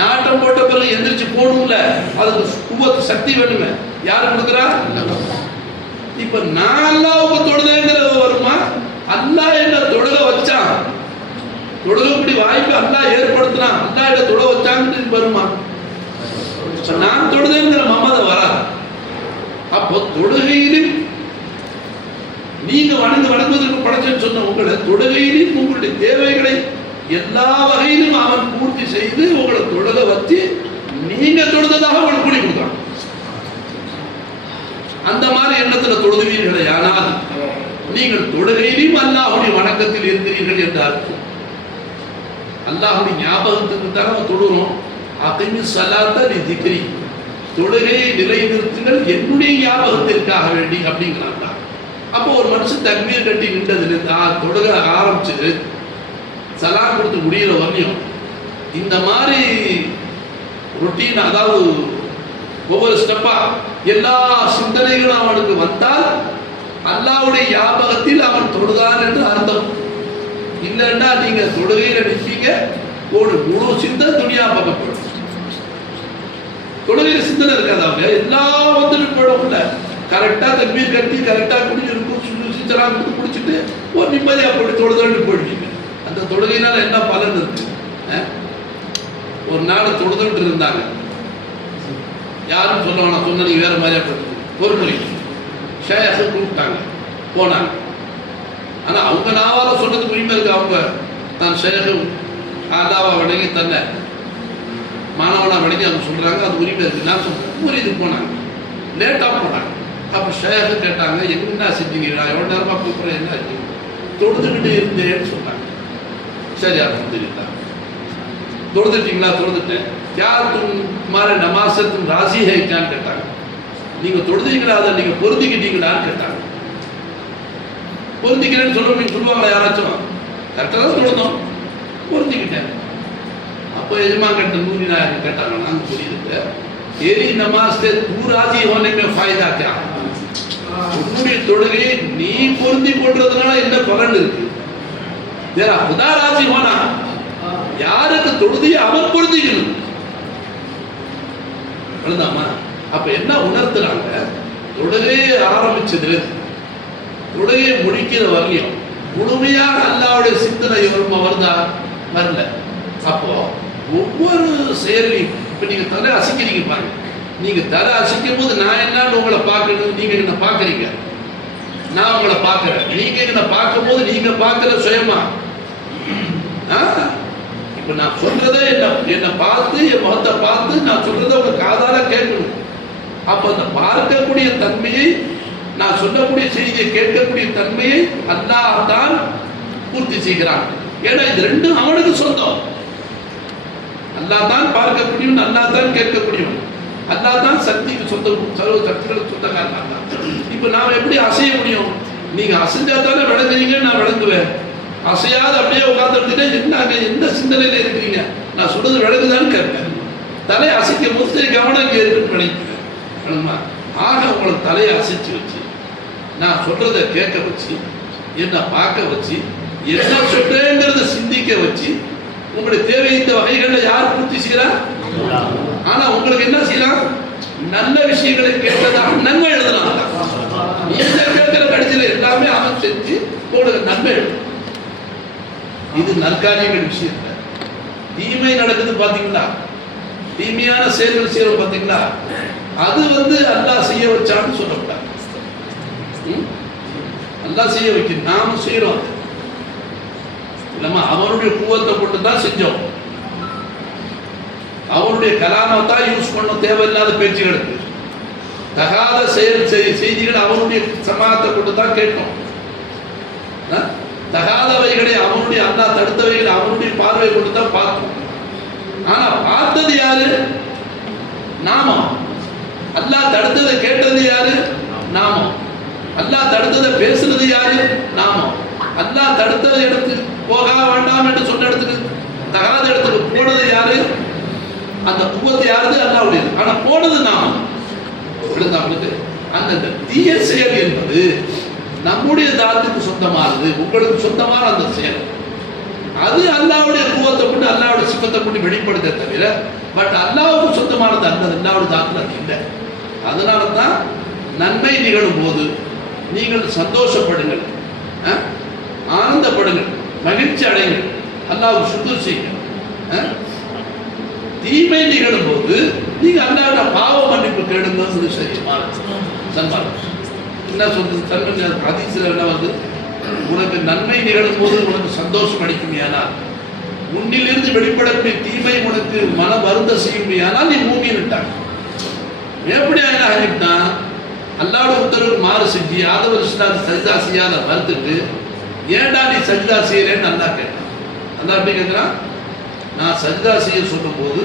நாட்டம் போட்ட பிறகு எந்திரிச்சு போகணும்ல, அதுக்கு குவத்து சக்தி வேணுமே. யாரு கொடுக்குறா? இப்ப நான் அல்லாஹ்வுக்கு தொழுதேங்கிறது வருமா? அல்லாஹ் என்ன தொழுக வச்சான், தொழுகப்படி வாய்ப்பு அல்லாஹ் ஏற்படுத்தினான், அல்லாஹ் என்ன தொழ வச்சான்னு வருமா? நான் தொழுதேங்கிற மமதை வராது. அப்போ தொழுகையிலும் நீங்க வணங்குவதற்கு படைச்சேன்னு சொன்ன உங்களை தொழுகையிலும் உங்களுடைய தேவைகளை எல்லா வகையிலும் அவன் பூர்த்தி செய்து உங்களை தொழுக வச்சு நீங்க தொழுததாக உங்களுக்கு கூலி கொடுக்குறான். அந்த மாதிரி எண்ணத்துல தொழுதுவீர்களே, ஆனால் நீங்கள் தொழுகையிலும் அல்லாஹ்வுடைய வணக்கத்தில் இருக்கிறீர்கள் என்று அர்த்தம். அல்லாஹ்வுடைய ஞாபகத்துக்கு தான் தொழுகிறோம். அகைமி ஸலாத்த லிதிக்ரி, தொழுகையை நிலைநிறுத்துங்கள் என்னுடைய ஞாபகத்திற்காக வேண்டி அப்படிங்கிறாங்க. அப்போ ஒரு மனுஷன் தக்பீர் கட்டி நின்றதுல தொழுக ஆரம்பிச்சு சலாம் கொடுத்து முடிகிற வரையும் இந்த மாதிரி ரொட்டீன், அதாவது ஒவ்வொரு ஸ்டெப்பா எல்லா சிந்தனைகளும் அவனுக்கு வந்தால் அல்லாஹ்வுடைய ஞாபகத்தில் அவன் தொழுதான் என்று அர்த்தம். இல்லைன்னா நீங்க தொழுகையில நிற்பீங்க, ஒரு முழு சிந்தனை துணியா பார்க்கப்படும். தொழுகையில சிந்தனை இருக்காது, அவங்க எல்லாம் வந்துட்டு போயிடும். கரெக்டா தக்பீர் கட்டி கரெக்டா குடிச்சிருக்கும் குடிச்சிட்டு ஒரு நிம்மதியா போய் தொழுதுன்னு போயிடுவீங்க. அந்த தொழுகையினால என்ன பலன் இருக்கு? ஒரு நாள் தொழுதுட்டு இருந்தாங்க, யாரும் சொல்ல வேணாம், சொன்ன நீங்க வேற மாதிரியா போட்டு ஒரு முறை ஷேഖ് கூப்பிட்டாங்க, போனாங்க. ஆனா அவங்க நாவால சொன்னதுக்கு உரிமை இருக்கு. அவங்க தான் ஷேഖ் ஆதாவா வணங்கி தன்னை மாணவனா வணங்கி அவங்க சொல்றாங்க, அது உரிமை இருக்கு. நான் சொல்றேன் முறிது போனாங்க, லேட்டா போனாங்க. அப்ப ஷேഖ் கேட்டாங்க, என்ன செஞ்சீங்க? நான் எவ்வளவு நேரமா கூப்பிடுறேன், என்ன தொழுதுகிட்டு இருந்தேன்னு சொன்னாங்க. சரி அல்ஹம்துலில்லாஹ். தொழுதுட்டீங்களா? தொழுதுட்டேன். யார் தும்மாரே நமாஸ தும் ராசி ஹை கியான்னு கேட்டாங்க. நீங்க தொழுதீங்களா, அதை நீங்க பொருந்திக்கிட்டீங்களான்னு கேட்டாங்க. பொருந்திக்கிறேன்னு சொல்லுவாங்களா யாராச்சும்? கரெக்டாக தான் தொழுதோம், பொருந்திக்கிட்டேன். அப்போ எஜமான் கிட்ட நூறி நாயகம் கேட்டாங்க, நாங்கள் புரியுது तेरी नमाज से तू राजी होने में फायदा क्या? உன்னுடைய தொழுகையை நீ பொருந்தி கொள்றதுனால என்ன பலன் இருக்கு? तेरा खुदा राजी होना, யாருக்கு தொழுதியை அவன் பொருந்திக்கணும். அப்ப என்ன உணர்த்துறாங்க? தொழுகையை ஆரம்பிச்சதுல தொழுகையை முடிக்கிற வரலையும் முழுமையாக அல்லாஹ்வுடைய சிந்தனை வருதா? வரல. அப்போ ஒவ்வொரு செயலையும் இப்ப நீங்க தலை அசைக்கிறீங்க பாருங்க, நீங்க தலை அசைக்கும் போது நான் என்னன்னு உங்களை பார்க்கணும், நீங்க என்ன பார்க்கறீங்க, நான் உங்களை பார்க்கறேன். நீங்க என்ன பார்க்கும் போது நீங்க பார்க்கிற சுயமா? இப்ப நான் சொல்றதே என்ன பார்த்து என் முகத்தை பார்த்து நான் சொல்றதை உங்க காதால கேட்கணும். அப்ப அந்த பார்க்கக்கூடிய தன்மையை, நான் சொல்லக்கூடிய செய்தியை கேட்கக்கூடிய தன்மையை அல்லாஹ் தான் பூர்த்தி செய்கிறான். ஏன்னா இது ரெண்டும் அவனுக்கு சொந்தம். அல்லாஹ் தான் பார்க்கக்கூடியவன், அல்லாஹ் தான் கேட்கக்கூடியவன், அல்லாஹ் தான் சக்திக்கு சொந்தம், சர்வ சக்திகளுக்கு சொந்தக்காரன் அல்லாஹ். இப்ப நாம் எப்படி அசைய முடியும்? நீங்க அசைஞ்சா தானே விளங்குறீங்க, நான் விளங்குவேன். அசையாத அப்படியே உட்கார்ந்துட்டு என்ன எந்த சிந்தனையில இருக்கிறீங்க, நான் சொல்றது விளங்குதான்னு கேட்பேன். தலை அசைக்கும் போது கவனம் இங்கே இருக்குன்னு நினைக்கிறேன். ஆக உங்களை தலையை அசைச்சு வச்சு, நான் சொல்றதை கேட்க வச்சு, என்ன பார்க்க வச்சு, என்ன சொல்றேங்கிறத சிந்திக்க வச்சு, உங்களுடைய தேவை இந்த வகைகளில் யார் பூர்த்தி செய்யலாம்? ஆனா உங்களுக்கு என்ன செய்யலாம்? நல்ல விஷயங்களை கேட்டதாக நன்மை எழுதலாம். நீங்க கேட்கிற கடைசியில் எல்லாமே அவன் செஞ்சு உங்களுக்கு நன்மை எழுதும். இது நற்காரியங்கள் விஷயம். தீமை நடக்குது பாத்தீங்களா, தீமையான செயல்கள் செய்யறோம் பாத்தீங்களா, அது அல்லாஹ் செய்ய வச்சான்னு சொல்லக்கூடாது. அல்லாஹ் செய்ய வைக்க நாம செய்யறோம் இல்லம்மா, அவனுடைய குவத்தை கொண்டு தான் செஞ்சோம். அவனுடைய கலாமை தான் யூஸ் பண்ண, தேவையில்லாத பேச்சுகளுக்கு தகாத செய்திகள் அவனுடைய சமாதத்தை கொண்டு தான் கேட்டோம். தகாதவைகளை அவனுடைய அல்லாஹ் தடுத்தவைகளை அவனுடைய பார்வை கொண்டு தான் பார்த்தோம். ஆனா பார்த்தது யாரு? நாம. அல்லாஹ் தடுத்ததை கேட்டது யாரு? நாம. அல்லாஹ் தடுத்ததை பேசுறது யாரு? நாம. அல்லாஹ் தடுத்ததை எடுத்து போக வேண்டாம் என்று சொன்ன இடத்துக்கு, தகாத இடத்துக்கு போனது யாரு? அந்த குவத்தை யாருது? அல்லாஹ்வுடையது. ஆனா போனது நாம. அந்த தீய செயல் என்பது நம்முடைய தாத்துக்கு சொந்தமானது, உங்களுக்கு சொந்தமான அந்த செயல். அது அல்லாஹ்வுடைய குவத்தை கொண்டு, அல்லாஹ்வுடைய சிபத்தை கொண்டு வெளிப்படுத்த தவிர, பட் அல்லாஹ்வுக்கு சொந்தமானது அந்த அல்லாஹ்வுடைய தாத்துல அது இல்லை. அதனால தான் நன்மை நிகழும் போது நீங்கள் சந்தோஷப்படுங்கள், ஆனந்தப்படுங்கள், மகிழ்ச்சி அடைங்கள், அல்லாஹ்வுக்கு சுத்தம் செய்யுங்கள். தீமை நிகழும் போது நீங்க அல்லாஹ்வுடைய பாவ மன்னிப்பு கேளுங்க. சரி சன்மார்க்கம் என்ன சொல்றது? தன்மை ஹதீஸ்ல என்ன வந்து, உனக்கு நன்மை நிகழும் போது உனக்கு சந்தோஷம் அளிக்குமையானால், உன்னிலிருந்து வெளிப்படக்கூடிய தீமை உனக்கு மன வருந்த செய்யுமையானால் நீ மூமின்னுட்டாங்க. எப்படி என்ன ஆகிட்டான்? அல்லாஹ்வுடைய உத்தரவுக்கு மாறு செஞ்சு ஆதவ ரிஷ்டாத் சஜிதா செய்யாத மறுத்துட்டு, ஏன்டா நீ சஜிதா செய்யறேன்னு அல்லாஹ் கேட்டான். அல்லாஹ் எப்படி கேட்கிறான்? நான் சஜிதா செய்ய சொல்லும் போது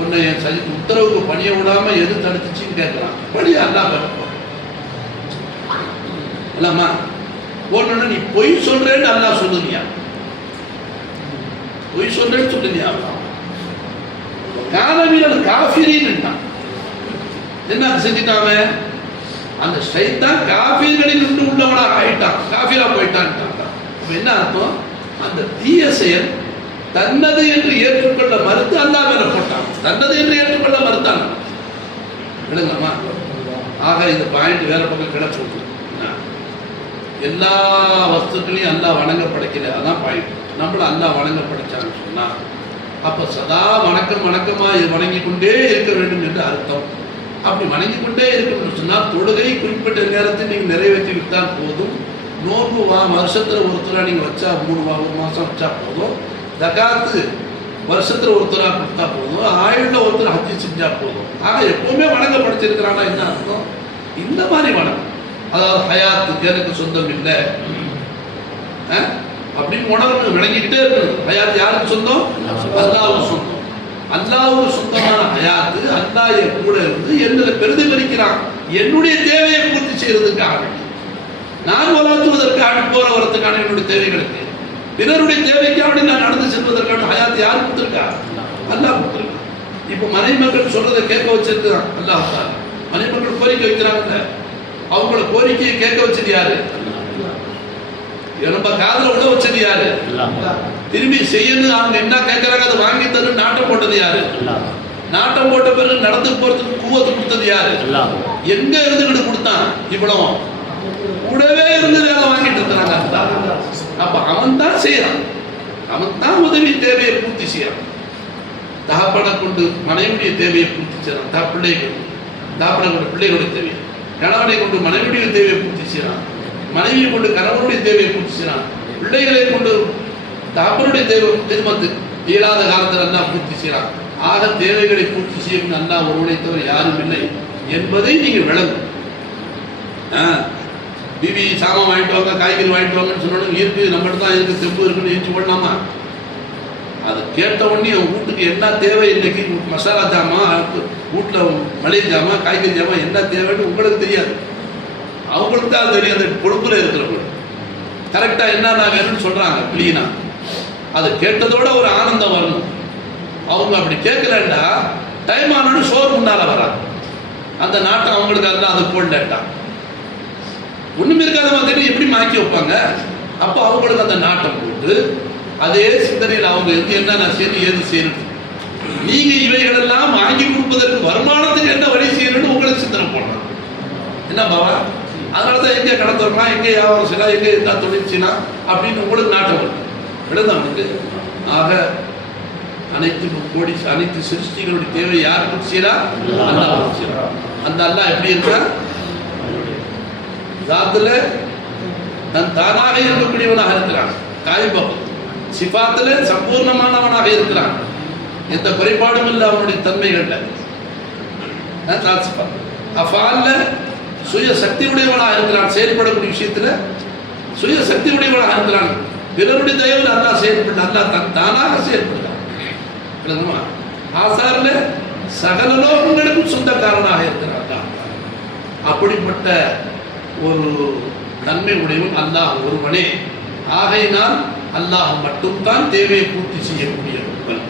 உன்னை என் உத்தரவுக்கு பணிய விடாம எது தடுத்துச்சின்னு கேட்கிறான். பணிய அல்லாஹ் கேட்பான் இல்லம்மா. ஒன்னு நீ பொய் சொல்றேன்னு அல்லாஹ் சொல்லுனியா? பொய் சொல்றேன்னு சொல்லுனியா? கானவீரன் காஃபிரின்னு என்ன செஞ்சிட்டாங்க? அந்த ஷைத்தான் காஃபிர்களில் இருந்து உள்ளவனாக ஆயிட்டான், காஃபிரா போயிட்டான். என்ன அர்த்தம்? அந்த தீய செயல் தன்னது என்று ஏற்றுக்கொள்ள மறுத்து அல்லாஹ் மேல போட்டான். தன்னது என்று ஏற்றுக்கொள்ள மறுத்தான். விடுங்கம்மா. ஆக இந்த பாயிண்ட் வேற பக்கம் கிடச்சு. எல்லா வஸ்துக்களையும் அல்லா வணங்க படைக்கல, அதான் பாயிண்ட். நம்மள அல்லா வணங்க படைச்சான்னு சொன்னா அப்போ சதா வணக்கம் வணக்கமாக வணங்கி கொண்டே இருக்க வேண்டும் என்று அர்த்தம். அப்படி வணங்கி கொண்டே இருக்கணும்னு சொன்னால் தொழுகை குறிப்பிட்ட நேரத்தில் நீங்கள் நிறைவேற்றி விட்டால் போதும். நோன்பு வருஷத்தில் ஒருத்தராக நீங்கள் வச்சா 3 மாதம் வச்சா போதும். ஜகாத்து வருஷத்தில் ஒருத்தராக கொடுத்தா போதும். ஆயுளில் ஒருத்தர் ஹஜ்ஜி செஞ்சால் போதும். ஆக எப்பவுமே வணங்க படைச்சிருக்கிறானா என்ன அர்த்தம்? இந்த மாதிரி வணக்கம், அதாவது ஹயாத்துக்கு எனக்கு சொந்தம் இல்லை அப்படின்னு உணர்வு விளங்கிக்கிட்டே இருக்கணும். ஹயாத் யாருக்கு சொந்தம்? அல்லாஹ்வுக்கு சொந்தம். அல்லாஹ்வுக்கு சொந்தமான ஹயாத்து அல்லாஹ் என் கூட இருந்து என்னை பிரதிபலிக்கிறான். என்னுடைய தேவையை பூர்த்தி செய்யறதுக்காக, நான் வளர்த்துவதற்காக, போற வரத்துக்கான என்னுடைய தேவைகளுக்கு, பிறருடைய தேவைக்காக நான் நடந்து செல்வதற்கான ஹயாத் யார் கொடுத்துருக்கா? அல்லாஹ் கொடுத்துருக்கான். இப்போ மனைமக்கள் சொல்றதை கேட்க வச்சிருக்கிறான் அல்லாஹ். மனைமக்கள் கோரிக்கை வைக்கிறாங்கல்ல, அவங்களோட கோரிக்கையை கேட்க வச்சது யாரு? நம்ம காதல உள்ள வச்சது யாரு? திரும்பி செய்யணும் அவங்க என்ன கேட்கறாங்க அதை வாங்கி தரும் நாட்டம் போட்டது யாரு? நாட்டம் போட்ட பிறகு நடந்து போறதுக்கு கூவத்து கொடுத்தது யாரு? எங்க இருந்துகிட்டு கொடுத்தான்? இவ்வளவு கூடவே இருந்து வேலை வாங்கிட்டு இருக்கிறாங்க. அப்ப அவன் தான் செய்யறான், அவன் தான் உதவி தேவையை பூர்த்தி செய்யறான். தகப்பனை கொண்டு மனைவியுடைய தேவையை பூர்த்தி செய்யறான். தகப்பனை கொண்டு பிள்ளைகளுடைய தேவையை, கணவனை கொண்டு மனைவியுடைய தேவையை பூர்த்தி செய்யறான். மனைவியை கொண்டு கணவனுடைய தேவையை பூர்த்தி செய்யறான். பிள்ளைகளை கொண்டு தகப்பனுடைய தேவை திருமத்து இயலாத காலத்தில் அல்லா பூர்த்தி செய்யறான். ஆக தேவைகளை பூர்த்தி செய்யும் அல்லா ஒருவனை தவிர யாரும் இல்லை என்பதை நீங்கள் விளங்கும். பிபி சாமான் வாங்கிட்டு வாங்க, காய்கறி வாங்கிட்டு வாங்கன்னு சொன்னாலும் இருக்கு, நம்மகிட்ட தான் இருக்கு, தெம்பு இருக்குன்னு ஈச்சு போடலாமா? அது கேட்ட உடனே வீட்டுக்கு என்ன தேவை, இன்னைக்கு மசாலா ஜாமான், வீட்டில் மளிகை ஜாமான், காய்கறி ஜாமான் என்ன தேவைன்னு உங்களுக்கு தெரியாது, அவங்களுக்கு தான் தெரியும். அந்த பொறுப்புல இருக்கிறவங்க கரெக்டாக என்னென்ன வேணும்னு சொல்றாங்க கிளீனா. அதை கேட்டதோட ஒரு ஆனந்தம் வரணும். அவங்க அப்படி கேட்கலண்டா டைம் ஆனோட சோறு முன்னால வராது. அந்த நாட்டம் அவங்களுக்கு அதெல்லாம் அது போடலட்டா ஒண்ணுமே இருக்காத மாதிரி எப்படி மாக்கி வைப்பாங்க. அப்போ அவங்களுக்கு அந்த நாட்டம் போட்டு அதே சிந்தனையில் அவங்க என்னென்ன செய்யணும், ஏது செய்யணும். நீங்க இவைகளெல்லாம் வாங்கி கொடுப்பதற்கு வருமானத்துக்கு என்ன வழி செய்யணும்னு உங்களுக்கு சிந்தனை போடலாம். என்ன பாவா? அதனால தான் எங்கே கடை திறக்கலாம், எங்கே வியாபாரம் செய்யலாம், எங்கே என்ன தொழில் செய்யலாம் அப்படின்னு உங்களுக்கு நாட்டம் இருக்கு. விடுதான் வந்து. ஆக அனைத்து சிருஷ்டிகளுடைய தேவை யார் பூர்த்தி செய்யறா? அல்லாஹ் பூர்த்தி செய்யறா. அந்த அல்லாஹ் எப்படி இருக்கா? தாத்துல தன் தானாக இருக்கக்கூடியவனாக இருக்கிறான். காய்பம் சிபாத்துல சம்பூர்ணமானவனாக இருக்கிறான். எந்த குறைபாடும் இல்லை அவனுடைய தன்மைகள்ல. அஃபால்ல சுய சக்தி உடையவனாக இருக்கிறான். செயல்படக்கூடிய விஷயத்துல சுய சக்தி உடையவனாக இருக்கிறான். பிறருடைய தயவில் அல்லா செயல்பட்டு அல்லா தானாக செயல்படுறான். ஆசார்ல சகல லோகங்களுக்கும் சொந்தக்காரனாக இருக்கிறான். அப்படிப்பட்ட ஒரு தன்மை உடையவன் அல்லாஹ் ஒருவனே. ஆகையினால் அல்லாஹ் மட்டும்தான் தேவையை பூர்த்தி செய்யக்கூடியவன்.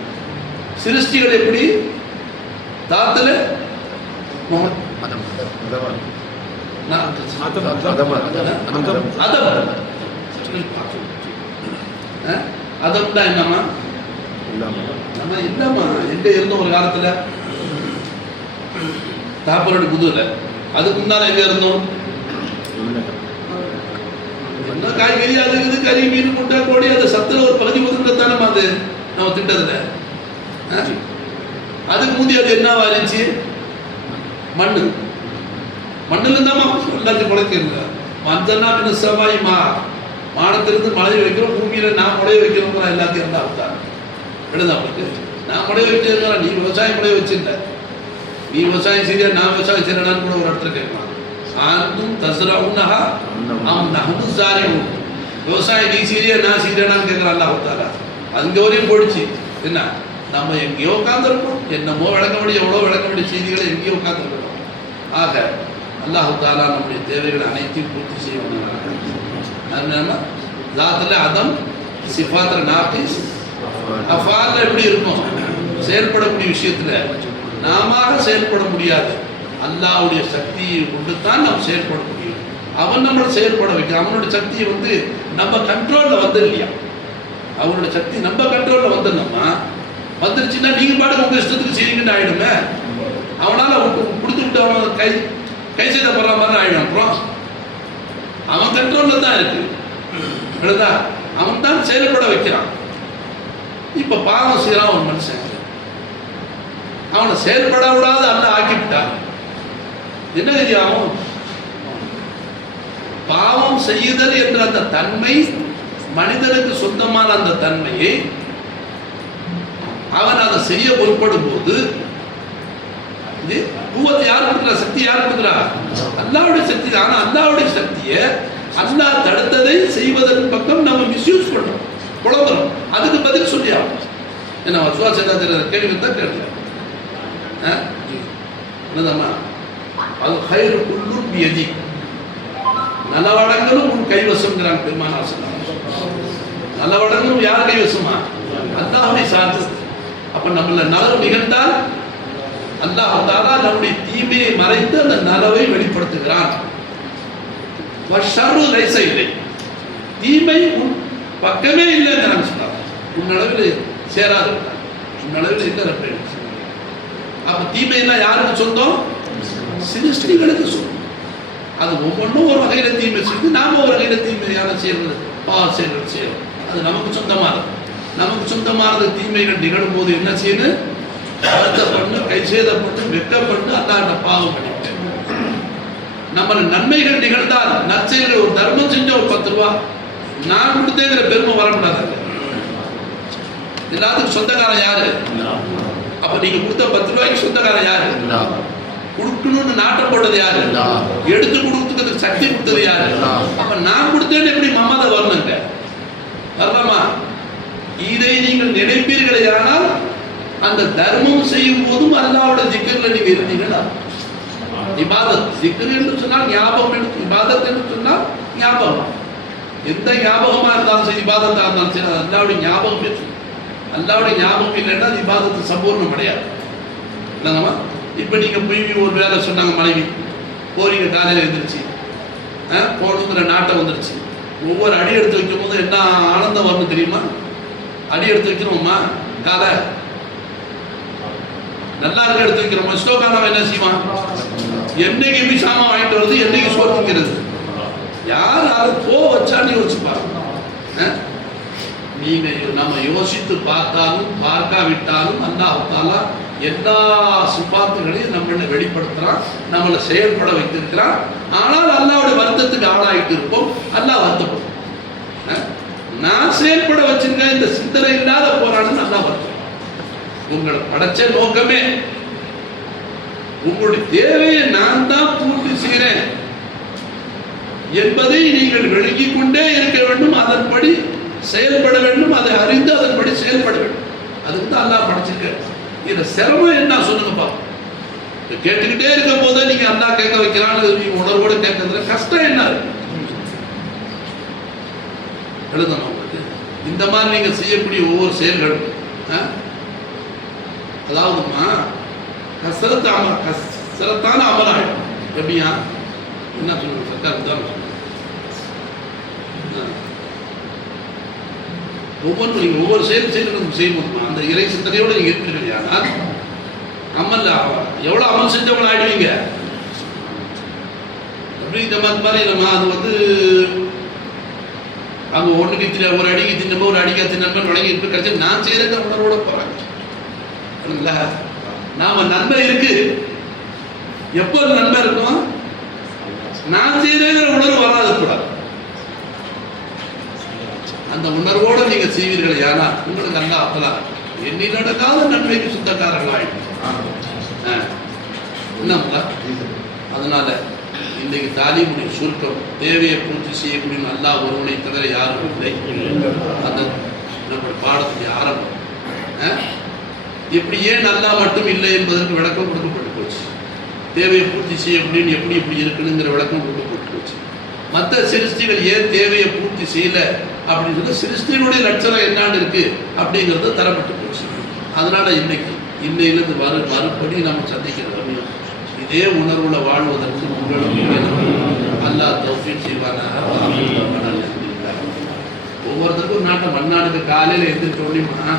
சிருஷ்டிகள் எப்படி? தாத்துல அதம்னா என்னமா? நம்ம இல்லம்மா எங்க இருந்தோம் ஒரு காலத்துல தாப்பரோட புதுல. அதுக்கு முன்னால எங்க இருந்தோம்? என்ன காய்கறி அது இது, கறி, மீன், முட்டை, கோழி, அந்த சத்துல ஒரு பகுதி ஒதுக்கத்தானே அது நம்ம திட்டத்துல. அதுக்கு முந்தி அது என்னவா இருந்துச்சு? மண்ணு. மண்ணுல இருந்தா எல்லாத்தையும் முளைக்கிறது. மஞ்சள்னா சவாய் வானத்திலிருந்து மழை வைக்கிறோம், பூமியில நான் முளைய வைக்கிறோம். எல்லாத்தையும் இருந்தா அவதான் விடுதா அவங்களுக்கு. நான் முளைய வைக்கிறதுனா நீ விவசாயம் முளைய வச்சிருந்த, நீ விவசாயம் செய்ய நான் விவசாயம் செய்யறான்னு கூட ஒரு இடத்துல கேட்கலாம். விவசாயம் நீ சீரியா நான் சீரியனான்னு கேட்கறான் அல்லாஹ். அங்க வரையும் போயிடுச்சு. என்ன நம்ம எங்கேயோ உட்காந்துருக்கோம், என்னமோ விளக்க முடியும், எவ்வளோ விளக்க முடிய செய்திகளை எங்கேயோ உட்காந்துருக்கோம். ஆக அல்லாஹ் தாலா நம்முடைய தேவைகளை அனைத்தையும் பூர்த்தி செய்யணும். அதம் சிஃபாத்ல நாகிஸ் அஃபால்ல எப்படி இருக்கும்? செயல்படக்கூடிய விஷயத்துல நாம செயல்பட முடியாது. அல்லாஹ்வுடைய சக்தியை கொண்டு தான் நாம் செயல்பட முடியும். அவன் நம்மளை செயல்பட வைக்க. அவனுடைய சக்தியை நம்ம கண்ட்ரோல்ல வந்து இல்லையா? அவனுடைய சக்தி நம்ம கண்ட்ரோல்ல வந்துடணுமா? வந்துருச்சுன்னா நீங்க பாட்டு உங்க இஷ்டத்துக்கு செய்யுங்கன்னு ஆயிடுமே. அவனால கொடுத்து விட்டு அவன் கை செய்தப்படுற மாதிரி ஆயிடும். அப்புறம் அவன் கண்ட்ரோல்ல தான் இருக்கு. அவன் தான் செயல்பட வைக்கிறான். இப்ப பாவம் செய்யறான் ஒரு மனுஷன், அவனை செயல்பட விடாத அல்ல ஆக்கிவிட்டான். என்ன தெரியும்? பாவம் செய்யுதல் என்ற அந்த தன்மை, மனிதனுக்கு சொந்தமான அந்த தன்மையை அவன் அதை செய்ய முற்படும் போது குவத்தை யார் கொடுக்குறா? சக்தி யார் கொடுக்குறா? அல்லாவுடைய சக்தி தான். ஆனா அல்லாவுடைய சக்தியை அல்லாஹ் தடுத்ததை செய்வதன் பக்கம் நம்ம மிஸ்யூஸ் பண்றோம், குழம்புறோம். அதுக்கு பதில் சொல்லி ஆகும். என்ன சுவாச கேள்வி தான் கேட்கல. அது ஹைரு குல்லும் வியதி, நலவடங்களும் உன் கைவசம்ங்கிறாங்க பெருமானார் சொன்னாங்க. நலவடங்களும் யார் கைவசமா? அல்லாஹ்வை சார்ந்தது. அப்ப நம்மள நலவு நிகழ்ந்தால் அல்லாஹ் தாலா நம்முடைய தீமையை மறைத்து அந்த நலவை வெளிப்படுத்துகிறான். வஷர்ரு லைஸ இல்லை, தீமை உன் பக்கமே இல்லைங்கிறாங்க சொன்னாங்க. உன் அளவில் சேராது, உன் அளவில் இல்லை. அப்ப தீமையெல்லாம் யாருக்கு சொந்தம்? சிருஷ்டிகளுக்கு சொந்தம். அது ஒவ்வொன்றும் ஒரு வகையில தீமை செய்து நாம ஒரு வகையில தீமையான செய்வது செயல்கள் செய்யணும். அது நமக்கு சொந்தமானது. நமக்கு சொந்தமானது தீமைகள் நிகழும் போது என்ன செய்யணும்? வருத்தப்பட்டு, கை சேதப்பட்டு, வெட்கப்பட்டு அல்லாஹ்ட்ட பாவம் பண்ணிட்டு, நம்ம நன்மைகள் நிகழ்ந்தால் நற்செயல்கள், ஒரு தர்மம் செஞ்ச ஒரு 10 ரூபா நான் கொடுத்தேங்கிற பெருமை வரக்கூடாது. எல்லாத்துக்கும் சொந்தக்காரன் யாரு? அப்ப நீங்க கொடுத்த 10 ரூபாய்க்கு சொந்தக்காரன் யாரு? கொடுக்கணும்னு நாட்டம் போட்டது யாரு? எடுத்து கொடுத்துக்கிறதுக்கு சக்தி கொடுத்தது யாரு? அப்ப நான் கொடுத்தேன்னு எப்படி மமதை வரணுங்க? வரலாமா? இதை நீங்கள் நினைப்பீர்களே, ஆனால் அந்த தர்மம் செய்யும் போதும் அல்லாஹ்வோட ஜிக்ர்ல நீங்க இருந்தீங்கன்னா, இபாதத் ஜிக்ர் என்று சொன்னால் ஞாபகம், என்று இபாதத் என்று சொன்னால் ஞாபகம். எந்த ஞாபகமா இருந்தாலும் சரி, இபாதத்தா இருந்தாலும் சரி, அல்லாஹ்வுடைய ஞாபகம் இருக்கு. அல்லாஹ்வுடைய ஞாபகம் இல்லைன்னா இபாதத்து சம்பூர்ணம் அடையாது. என்னங்கம்மா? இப்போ நீங்கள் போய் ஒரு வேலை சொன்னாங்க, மனைவி போறீங்க, காலையில் எழுந்திரிச்சு போகணுங்கிற நாட்டம் வந்துருச்சு. ஒவ்வொரு அடி எடுத்து வைக்கும் போது என்ன ஆனந்தம் வரணும் தெரியுமா? அடி எடுத்து வைக்கிறோம்மா, காலை நல்லா இருக்க எடுத்து வைக்கிறோமா? ஸ்லோகானவன் என்ன செய்வான்? என்னைக்கு போய் சாமான் வாங்கிட்டு வருது, என்னைக்கு சோத்துக்கிறது, யார் அதை வச்சான்னு யோசிச்சுப்பாங்க. நீங்க நம்ம யோசித்து பார்த்தாலும் பார்க்காவிட்டாலும் அல்லாஹ் தஆலா எல்லா சிபாத்துகளையும் நம்மளை வெளிப்படுத்துறான், நம்மளை செயல்பட வைத்திருக்கிறான். ஆனால் அல்லாஹ்வுடைய வருத்தத்துக்கு ஆளாயிட்டு இருப்போம். அல்லாஹ் வருத்தப்படும். நான் செயல்பட வச்சிருக்கேன், இந்த சிந்தனை இல்லாத போராடும் அல்லாஹ் வருத்தம். உங்களை படைச்ச நோக்கமே உங்களுடைய தேவையை நான் தான் பூர்த்தி செய்கிறேன் என்பதை நீங்கள் விளங்கிக் கொண்டே இருக்க வேண்டும். அதன்படி செயல்பட வேண்டும். அதை அறிந்து அதன்படி செயல்பட வேண்டும். அதுக்கு தான் அல்லாஹ் படைச்சிருக்க. இதுல சிரமம் என்ன சொல்லுங்கப்பா? கேட்டுக்கிட்டே இருக்கும் போதே நீங்க அல்லாஹ் கேட்க வைக்கிறான்னு நீங்க உணர்வோடு கேட்கறதுல கஷ்டம் என்ன இருக்கு? எழுதணும் உங்களுக்கு. இந்த மாதிரி நீங்க செய்யக்கூடிய ஒவ்வொரு செயல்களும் அதாவதுமா கசரத்தான அமலாயிடும். எப்படியா? என்ன சொல்லுங்க? சர்க்கார் தான் ஒவ்வொன்றும் நீங்கள் ஒவ்வொரு செயல்களும் செய்யும்போது அந்த இறை சிந்தனையோடு நீங்கள் இருப்பீர்கள். ஆனால் அமல் எவ்வளோ அமல் செஞ்சவங்களை ஆயிடுவீங்க. எப்படி இந்த மாதிரி நம்ம அது அவங்க ஒன்றுக்கு தின்ன ஒரு அடிக்கு தின்னமோ ஒரு அடிக்கா தின்னமோ வழங்கி இருப்ப கழிச்சு நான் செய்யறது உணர்வோட போறாங்க. நாம நன்மை இருக்கு. எப்போ நன்மை இருக்கும்? நான் செய்யறேங்கிற உணர்வு வராது கூடாது. அந்த உணர்வோடு நீங்க செய்வீர்கள். ஏன்னா உங்களுக்கு அல்லாஹ் அப்பலா எண்ணி நடக்காத நன்மைக்கு சொந்தக்காரர்களாயிடும். என்னங்களா? அதனால இன்றைக்கு தாலீமுடைய சுருக்கம் தேவையை பூர்த்தி செய்யக்கூடிய அல்லாஹ் ஒருவனை தவிர யாரும் இல்லை. அந்த நம்ம பாடத்துடைய ஆரம்பம் எப்படி ஏன் அல்லாஹ் மட்டும் இல்லை என்பதற்கு விளக்கம் கொடுக்கப்பட்டு போச்சு. தேவையை பூர்த்தி செய்யக்கூடிய எப்படி எப்படி இருக்குனுங்கிற விளக்கம் கொடுக்கப்பட்டு போச்சு. மற்ற சிருஷ்டிகள் ஏன் தேவையை பூர்த்தி செய்யல அப்படின்னு சொல்லி சிருஷ்டியினுடைய லட்சணம் என்னான்னு இருக்கு அப்படிங்கிறது தரப்பட்டு போச்சு. அதனால இன்னையிலிருந்து மறுபடி நம்ம சந்திக்கிறது இதே உணர்வுல வாழ்வதற்கு உங்களுக்கு அல்லாஹ் தௌஃபீக் செய்வானாக. ஒவ்வொருத்தருக்கும் நாட்டை மண்ணாடுக்கு காலையில் எந்திரிக்க முடியுமா?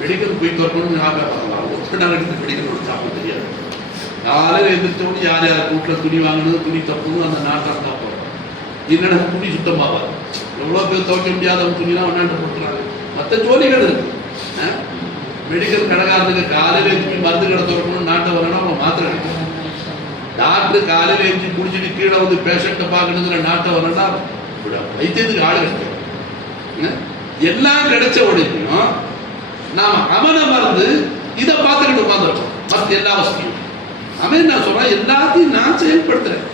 மெடிக்கல் போய் தரணும்னு ஞாபகம் வரலாம். ஒரு நாள் எடுத்து மெடிக்கல் சாப்பிட தெரியாது. காலையில் எந்திரிச்சோடு யார் யார் வீட்டில் துணி வாங்கினது துணி தப்புன்னு அந்த நாட்டம் தான் போகிறோம். இல்லைன்னா துணி சுத்தமாகாது. எவ்வளோ பேர் துவைக்க முடியாதவங்க துணிலாம் விளையாண்டு போட்டுறாங்க. மற்ற ஜோலிகள் இருக்கு. மெடிக்கல் கடைக்காரனுக்கு காலையில் எழுப்பி மருந்து கடை திறக்கணும்னு நாட்டை வரணும், அவங்க மாத்திரை கிடைக்கும். டாக்டர் காலையில் எழுப்பி குடிச்சிட்டு கீழே வந்து பேஷண்ட்டை பார்க்கணுங்கிற நாட்டை வரணும்னா வைத்தியத்துக்கு ஆள் கிடைக்கும். எல்லாம் கிடைச்ச உடனேயும் நாம் அவனை மறந்து இதை பார்த்துக்கிட்டு உட்காந்துருக்கோம். மற்ற எல்லா வசதியும் அவன் நான் சொல்றேன், எல்லாத்தையும் நான் செயல்படுத்துறேன்.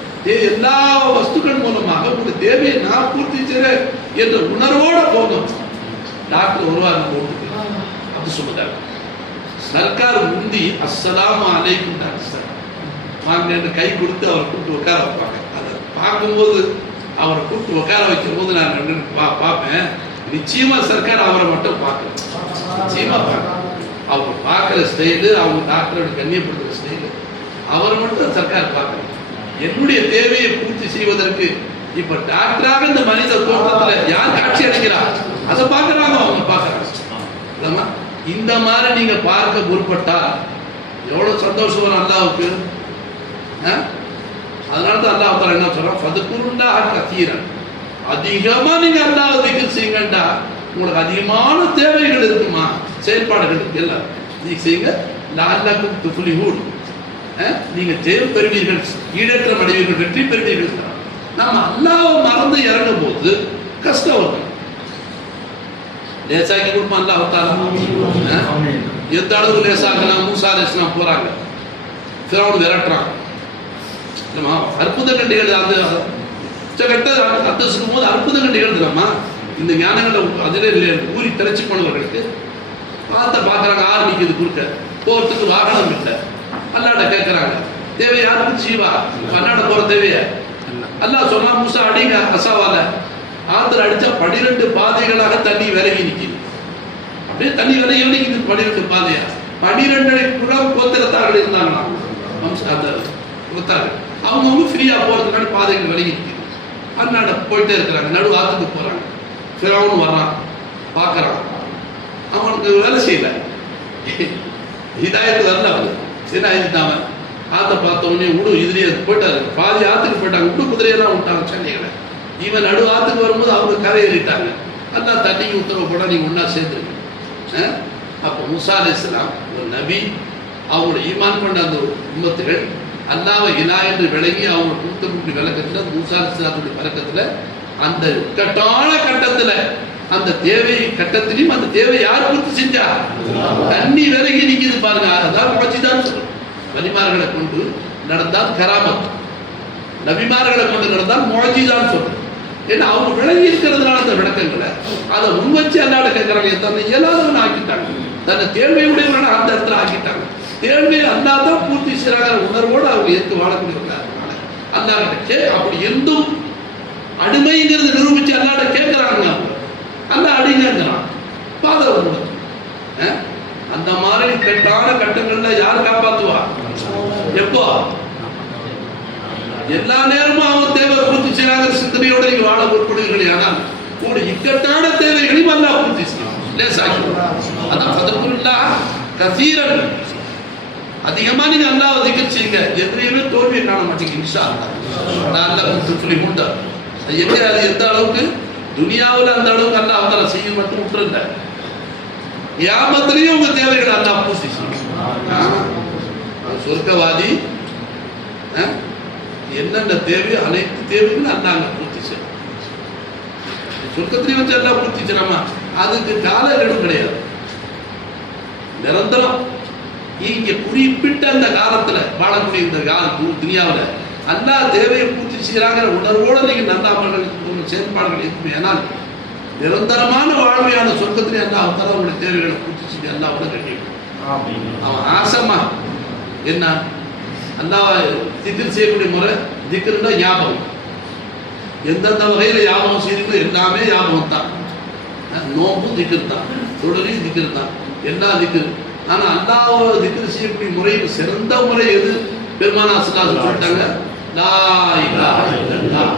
எல்லா வஸ்துக்கள் மூலமாக உங்களுடைய தேவையை நான் பூர்த்தி செய்கிறேன் என்ற உணர்வோட போதும். டாக்டர் வருவார் போட்டு அப்படி சொல்லுறாரு. சர்க்கார் முந்தி அஸ்ஸலாமு அலைக்கும் டாக்டர் வாங்க கை கொடுத்து அவரை கூப்பிட்டு உட்கார வைப்பாங்க. அதை பார்க்கும்போது அவரை கூப்பிட்டு உட்கார வைக்கும் போது நான் ரெண்டு பார்ப்பேன். நிச்சயமா சர்க்கார் அவரை மட்டும் பார்க்கல, நிச்சயமா பார்க்க அவங்க பார்க்குற ஸ்டைலு, அவங்க டாக்டரோட கண்ணியப்படுத்துகிற ஸ்டைலு அவரை மட்டும் சர்க்கார் பார்க்கணும். என்னுடைய தேவையை பூர்த்தி செய்வதற்கு இப்ப டாக்டராக இந்த மனித தோற்றத்தில் யார் காட்சி அளிக்கிறார் அதை பார்க்கறாங்க, அவங்க பார்க்கறாங்க. இந்த மாதிரி நீங்க பார்க்க முற்பட்டா எவ்வளவு சந்தோஷம் வரும் அல்லாஹ்வுக்கு. அதனால தான் அல்லாஹ் தஆலா என்ன சொல்றான், ஃபதுகுருல்லாஹ கதீரன். அதிகமா நீங்க அல்லாஹ்வை திக்ர் செய்யுங்கடா, உங்களுக்கு அதிகமான தேவைகள் இருக்குமா, செயல்பாடுகள் இருக்கு, எல்லாம் நீங்க செய்யுங்க. லஅல்லகும் துஃப்லிஹூன், நீங்க ஜெயம் பெறுவீர்கள், ஈடேற்றம் அடைவீர்கள், வெற்றி பெறுவீர்கள். நம்ம அல்லாஹ்வை மறந்து இறங்கும் போது கஷ்டம் வரும். லேசாக்கி கொடுப்போம் அல்லாஹ் தஆலா. எந்த அளவு லேசாக்கலாம். மூசா அலைஹிஸ்ஸலாம் போறாங்க, ஃபிரௌன் விரட்டுறான். அற்புதங்கள் நிகழ்ந்து கட்ட அத்தசுக்கும் போது அற்புதங்கள் நிகழ்ந்துலாமா. இந்த ஞானங்களை அதிலே ஊறி திரைச்சி போனவர்களுக்கு பார்க்குறாங்க, ஆரம்பிக்குது குறுக்க போகிறதுக்கு வாகனம் இல்லை. அல்லாட கேட்குறாங்க, தேவை யாருக்கு செய்வா, அல்லாட போகிற தேவைய அல்லாஹ் சொன்னா மூசா அடிங்க அசாவால. ஆத்துல அடிச்சா 12 பாதைகளாக தண்ணி விலகி நிற்கிது. அப்படியே தண்ணி விலகி நிற்கிது 12 பாதையா. 12 குலம் கோத்திரத்தார்கள் இருந்தாங்களா அந்த குலத்தார்கள், அவங்க ஃப்ரீயா போறதுக்கான பாதைகள் விலகி நிற்கிது. அண்ணாட போயிட்டே இருக்கிறாங்க, நடு ஆத்துக்கு போறாங்க. ஃபிரௌன் வர்றான், பார்க்கறான், அவனுக்கு வேலை செய்யல, ஹிதாயத்து வரல. அவன் என்ன ஆயிட்டான், ஆற்றை பார்த்த உடனே விடு இதுலேயே போயிட்டாரு. பாதி ஆற்றுக்கு போயிட்டாங்க, விட்டு குதிரையெல்லாம் விட்டாங்க சண்டைகளை. இவன் நடு ஆற்றுக்கு வரும்போது அவங்க கரை ஏறிட்டாங்க. எல்லாம் தண்ணிக்கு உத்தரவு போட நீங்கள் ஒன்றா சேர்ந்துருக்கு. அப்போ மூசா அலைஹிஸ்ஸலாம் ஒரு நபி, அவங்களோட ஈமான் கொண்ட அந்த உம்மத்துகள் அல்லாஹ்வை இலா என்று விளங்கி அவங்க கூட்டக்கூடிய விளக்கத்தில் மூசா அலைஹிஸ்ஸலாத்துடைய பழக்கத்தில் அந்த இக்கட்டான கட்டத்தில் அந்த தேவை கட்டத்திலையும் அந்த தேவை யார் பூர்த்தி செஞ்சா, தண்ணி விலகி நிற்கிது பாருங்க. அதான் பச்சிதான் சொல்லும். வலிமார்களை கொண்டு நடந்தால் கராமத், நபிமார்களை கொண்டு நடந்தால் முஅஜிஸான்னு சொல்றேன். ஏன்னா அவங்க விளங்கி இருக்கிறதுனால அந்த விளக்கங்களை அதை முன்வச்சு அல்லாட கேட்கறாங்க. தன்னை இயலாதவன் ஆக்கிட்டாங்க, தன்னை தேவையுடையவன அந்த இடத்துல ஆக்கிட்டாங்க. தேவையை அல்லா தான் பூர்த்தி செய்யறாங்க உணர்வோடு அவங்க ஏற்று வாழக்கூடியவங்க. அல்லாட்ட அப்படி எந்தும் அடிமைங்கிறது நிரூபிச்சு அல்லாட கேட்கறாங்க. அல்ல அடிங்கிறான் பாதை ஒன்று. அந்த மாதிரி கட்டான கட்டங்கள்ல யார் காப்பாத்துவா, எப்போ எல்லா நேரமும் அவன் தேவை பூர்த்தி செய்யாத சிந்தனையோட நீங்க வாழ முற்படுவீர்கள். ஆனால் கூட இக்கட்டான தேவைகளையும் அல்லாஹ் பூர்த்தி செய்யும், லேசாகி. அதான் ஃபதுகுருல்லாஹ கஸீரன், அதிகமா நீங்க அல்லாஹ்வை திக்ர் செய்யுங்க, எதுலையுமே தோல்வியை காண மாட்டீங்க இன்ஷா அல்லாஹ். அல்லாஹ் துஃப்லிஹூன் எங்க அது எந்த அளவுக்கு துனியாவில் அந்த அளவுக்கு அல்லாஹ் தஆலா செய்ய மட்டும் விட்டுருந்த, கியாமத்திலேயும் உங்க தேவைகள் அல்லாஹ் பூர்த்தி செய்யும். சொர்க்கவாதி என்னென்ன தேவை அனைத்து தேவைகளும் அல்லாஹ் பூர்த்தி செய்யும். சொர்க்கத்திலேயும் வச்சு அல்லாஹ் பூர்த்தி செய்யலாமா, அதுக்கு கால இடம் கிடையாது, நிரந்தரம். இங்க குறிப்பிட்ட அந்த காலத்துல வாழக்கூடிய இந்த துனியாவில் அல்லாஹ் தேவையை பூர்த்தி செய்யறாங்கிற உணர்வோட நீங்க நல்ல அமல்கள் செயல்பாடுகள் இருக்குமே. ஆனால் நிரந்தரமான வாழ்வையான சொர்க்கத்திலே அல்லாஹ் உங்களுடைய தேவைகளை பூர்த்தி செய்ய அல்லாஹ் கண்டிப்பான். அவன் ஆசமா என்ன அல்லாஹ் திக்ர் செய்யக்கூடிய முறை, திக்ருன்னா ஞாபகம். எந்தெந்த வகையில ஞாபகம் செய்யறீங்களோ எல்லாமே ஞாபகம் தான். நோம்பு திக்ர் தான், தொடரையும் திக்ர் தான், எல்லா திக்ரு. ஆனா அல்லாஹ் திக்ர் செய்யக்கூடிய முறையில் சிறந்த முறை எது? பெருமானார் ஸல்லல்லாஹு அலைஹி வஸல்லம் சொல்லிட்டாங்க, லா இலாஹ இல்லல்லாஹ்.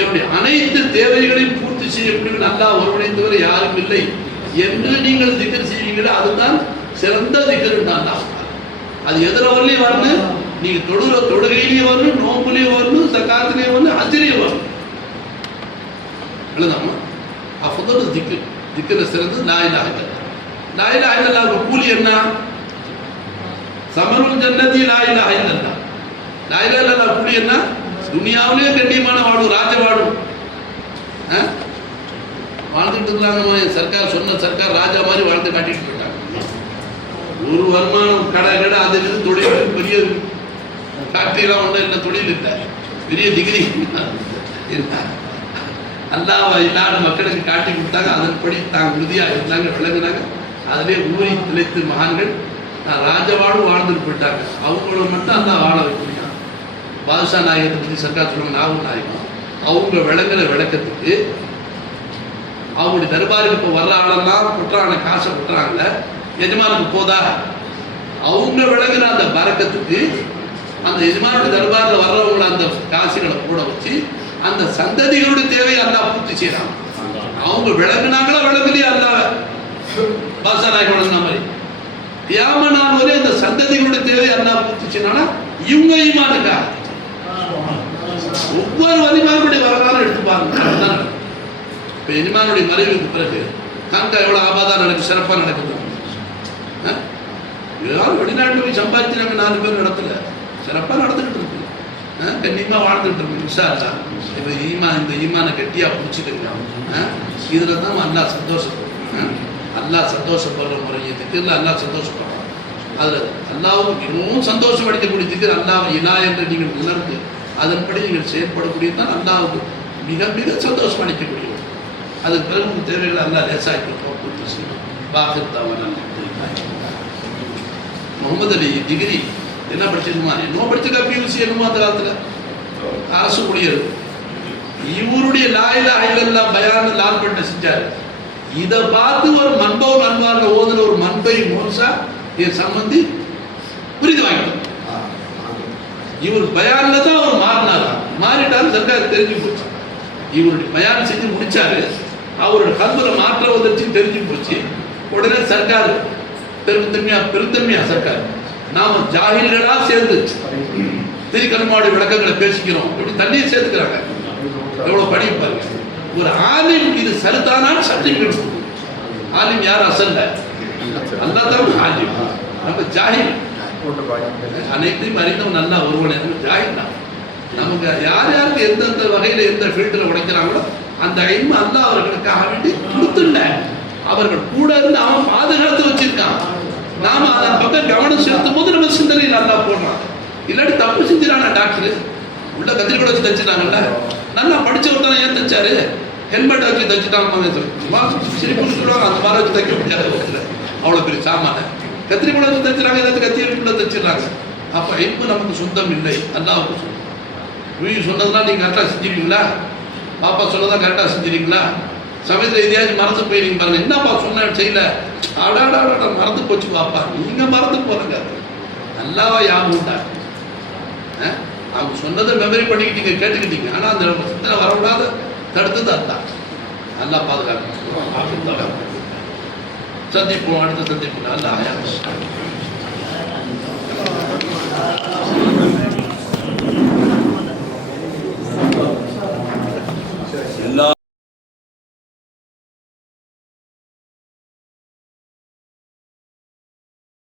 எப்படி அனைத்து தேவைகளையும் பூர்த்தி செய்யக்கூடிய அல்லாஹ் ஒருவனை தவிர யாரும் இல்லை என்று நீங்கள் திக்ர் செய்வீங்களோ அதுதான் சிறந்த திக்ர். அது எதிர வரலையும் வரணும், நீங்கள் தொழுகையிலேயே வரணும், நோம்புலேயே வரணும், சக்காத்திலேயே வரணும், ஹஜ்ஜிலேயே வரணும். எழுதாமா அஃதலு திக்ர், திக்ரில் சிறந்தது லா இலாஹ இல்லல்லாஹ். லா இலாஹ இல்லல்லாஹ் கூலி என்ன? சமருல் ஜன்னதி லா இலாஹ இல்லல்லாஹ். லா இலாஹ இல்லல்லாஹ் கூலி என்ன? துனியாவிலேயே கண்ணியமான வாழும், ராஜ வாழும். வாழ்ந்துட்டு இருக்கிறாங்க. சர்க்கார் சொன்ன சர்க்கார் ராஜா மாதிரி வாழ்ந்து காட்டிட்டு போயிட்டாங்க. ஒரு வருமானம் கடை அது தொழில் பெரிய ஃபேக்டரிலாம் ஒன்றும் இல்லை, தொழில் இல்லை, பெரிய டிகிரி அல்லாஹ் இல்லாத மக்களுக்கு காட்டி கொடுத்தாங்க. அதன்படி தாங்க உறுதியாக இருந்தாங்க, விளங்குனாங்க. அதிலே ஊறி திளைத்து மகான்கள் ராஜவாழும் வாழ்ந்துட்டு போயிட்டாங்க. அவங்கள மட்டும் அல்லாஹ் வாழ வைக்க முடியும். பாதுஷா நாயகத்தை பற்றி சர்க்கார் சொல்லுவாங்க, நாகூர் நாயகம். அவங்க விளங்குற விளக்கத்துக்கு அவங்களுடைய தர்பாருக்கு இப்போ வர்ற ஆளெல்லாம் குற்றான காசை குட்டுறாங்கல்ல, எஜமானுக்கு போதா? அவங்க விளங்குற அந்த பறக்கத்துக்கு அந்த எஜமானுடைய தர்பாரில் வர்றவங்களை அந்த காசுகளை கூட வச்சு அந்த சந்ததிகளுடைய தேவையை அல்லாஹ் பூர்த்தி செய்யறாங்க. அவங்க விளங்குனாங்களா விளங்கலையா? அல்லாஹ் பாதுஷா நாயகம் விளங்குன மாதிரி கியாம நாள் வரை அந்த சந்ததிகளுடைய தேவையை அல்லாஹ் பூர்த்தி செய்யறாங்கன்னா இவங்க ஈமானுக்கா? ஒவ்வொரு வலிமானுடைய வரலாறு எடுத்து பாருங்க. இப்போ எஜமானுடைய மறைவுக்கு பிறகு காங்கா எவ்வளோ ஆபாதா நடக்குது, சிறப்பாக நடக்குது. எல்லாரும் வெளிநாட்டில் போய் சம்பாதிக்கிறாங்க, 4 பேர் நடத்தல, சிறப்பாக நடந்துக்கிட்டு இருக்கு, கண்டிப்பாக வாழ்ந்துட்டு இருக்கு. இன்ஷா அல்லாஹ் இப்போ இந்த ஈமானை கட்டியாக பிடிச்சிட்டுங்க. இதில் தான் அல்லாஹ் சந்தோஷப்படுறோம். அல்லாஹ் சந்தோஷப்படுற முறையை திக்கில் அல்லாஹ் சந்தோஷப்படுறான். அதில் அல்லாவும் இன்னும் சந்தோஷம் அடிக்கக்கூடிய திக்கு அல்லாஹ் இலா என்று நீங்கள் உணர்ந்து அதன்படி நீங்கள் செயல்படக்கூடியது தான் அல்லாவுக்கு மிக மிக சந்தோஷம் அளிக்கக்கூடியது. அதுக்கு பிறகு உங்கள் தேவைகளை எல்லாம் லேசாக்கி பூர்த்தி செய்யும். முகமது அலி டிகிரி என்ன படிச்சிருக்குமா? என்னமோ படிச்சிருக்கா, பியூசி என்னமோ அந்த காலத்தில் காசு முடியாது. இவருடைய லா இலாஹ இல்லல்லாஹ் பயான் லால்பட்டை செஞ்சார். இதை பார்த்து ஒரு மன்பவர் அன்பார்ல ஓதுன ஒரு மன்பை மோசா என் சம்பந்தி புரிந்து வாங்கிட்டார். இவர் பயான்ல தான் அவர் மாறினாரா, மாறிட்டாரு. சர்க்கார் தெரிஞ்சு போச்சு. இவருடைய பயான் செஞ்சு முடிச்சாரு, அவருடைய கல்வில மாற்ற வந்துச்சு தெரிஞ்சு போச்சு. உடனே சர்க்கார் பெருந்தன்மையா சர்க்கார் நாம ஜாகில்களா சேர்ந்து திருக்கல்மாவுடைய விளக்கங்களை பேசிக்கிறோம், இப்படி தண்ணியை சேர்த்துக்கிறாங்க. எவ்வளவு படிப்பாரு ஒரு ஆலிம். இது சரிதானான்னு சர்டிபிகேட். ஆலிம் யார்? அசல்ல அல்லாஹ் தான் ஆலிம். நம்ம ஜாஹில் அனைத்தையும் அறிந்தவன் நல்லா ஒருவனே, நம்ம ஜாஹில் தான். நமக்கு யார் யாருக்கு எந்தெந்த வகையில் எந்த ஃபீல்டில் உடைக்கிறாங்களோ அந்த ஐம்பு அல்லாஹ் அவர்களுக்காக வேண்டி கொடுத்துள்ள அவர்கள் கூட இருந்து அவன் பாதுகாத்து வச்சிருக்கான். நாம அதன் பக்கம் கவனம் செலுத்தும் போது நம்ம சிந்தனை நல்லா போடுறான். இல்லாட்டி தப்பு செஞ்சிடானா டாக்டர் உள்ள கத்திரிக்கோட வச்சு தச்சுட்டாங்கல்ல, நல்லா படிச்சவர் தானே ஏன் தைச்சாரு? ஹெல்மெட் வச்சு தச்சுட்டாங்க, சிரிப்பு சொல்லுவாங்க. அந்த மாதிரி வச்சு தைக்க முடியாது, அவ்வளோ பெரிய சாமான கத்திரிக்கோட வச்சு தச்சுறாங்க, ஏதாவது கத்தி எடுத்துள்ள தச்சிடுறாங்க. அப்போ ஐம்பு நமக்கு சொந்தம் இல்லை, அல்லாவுக்கு சொந்தம். சொன்னதெல்லாம் நீங்கள் கரெக்டாக செஞ்சுருவீங்களா? பாப்பா சொன்னதான் கரெக்டாக செஞ்சுருவீங்களா? சமயத்தில் எதையாச்சும் மறந்து போயிருங்க பாருங்க, என்னப்பா சொன்ன செய்யல, அடாடா மறந்து போச்சு பாப்பா. நீங்க மறந்து போறங்க, நல்லாவா யாரும் உண்டா? அவங்க சொன்னதை மெமரி பண்ணிக்கிட்டீங்க, கேட்டுக்கிட்டீங்க. ஆனால் அந்த சிந்தனை வரக்கூடாத தடுத்தது அதுதான். நல்லா பாதுகாக்கணும். சந்திப்போம், அடுத்த சந்திப்போம். நல்லா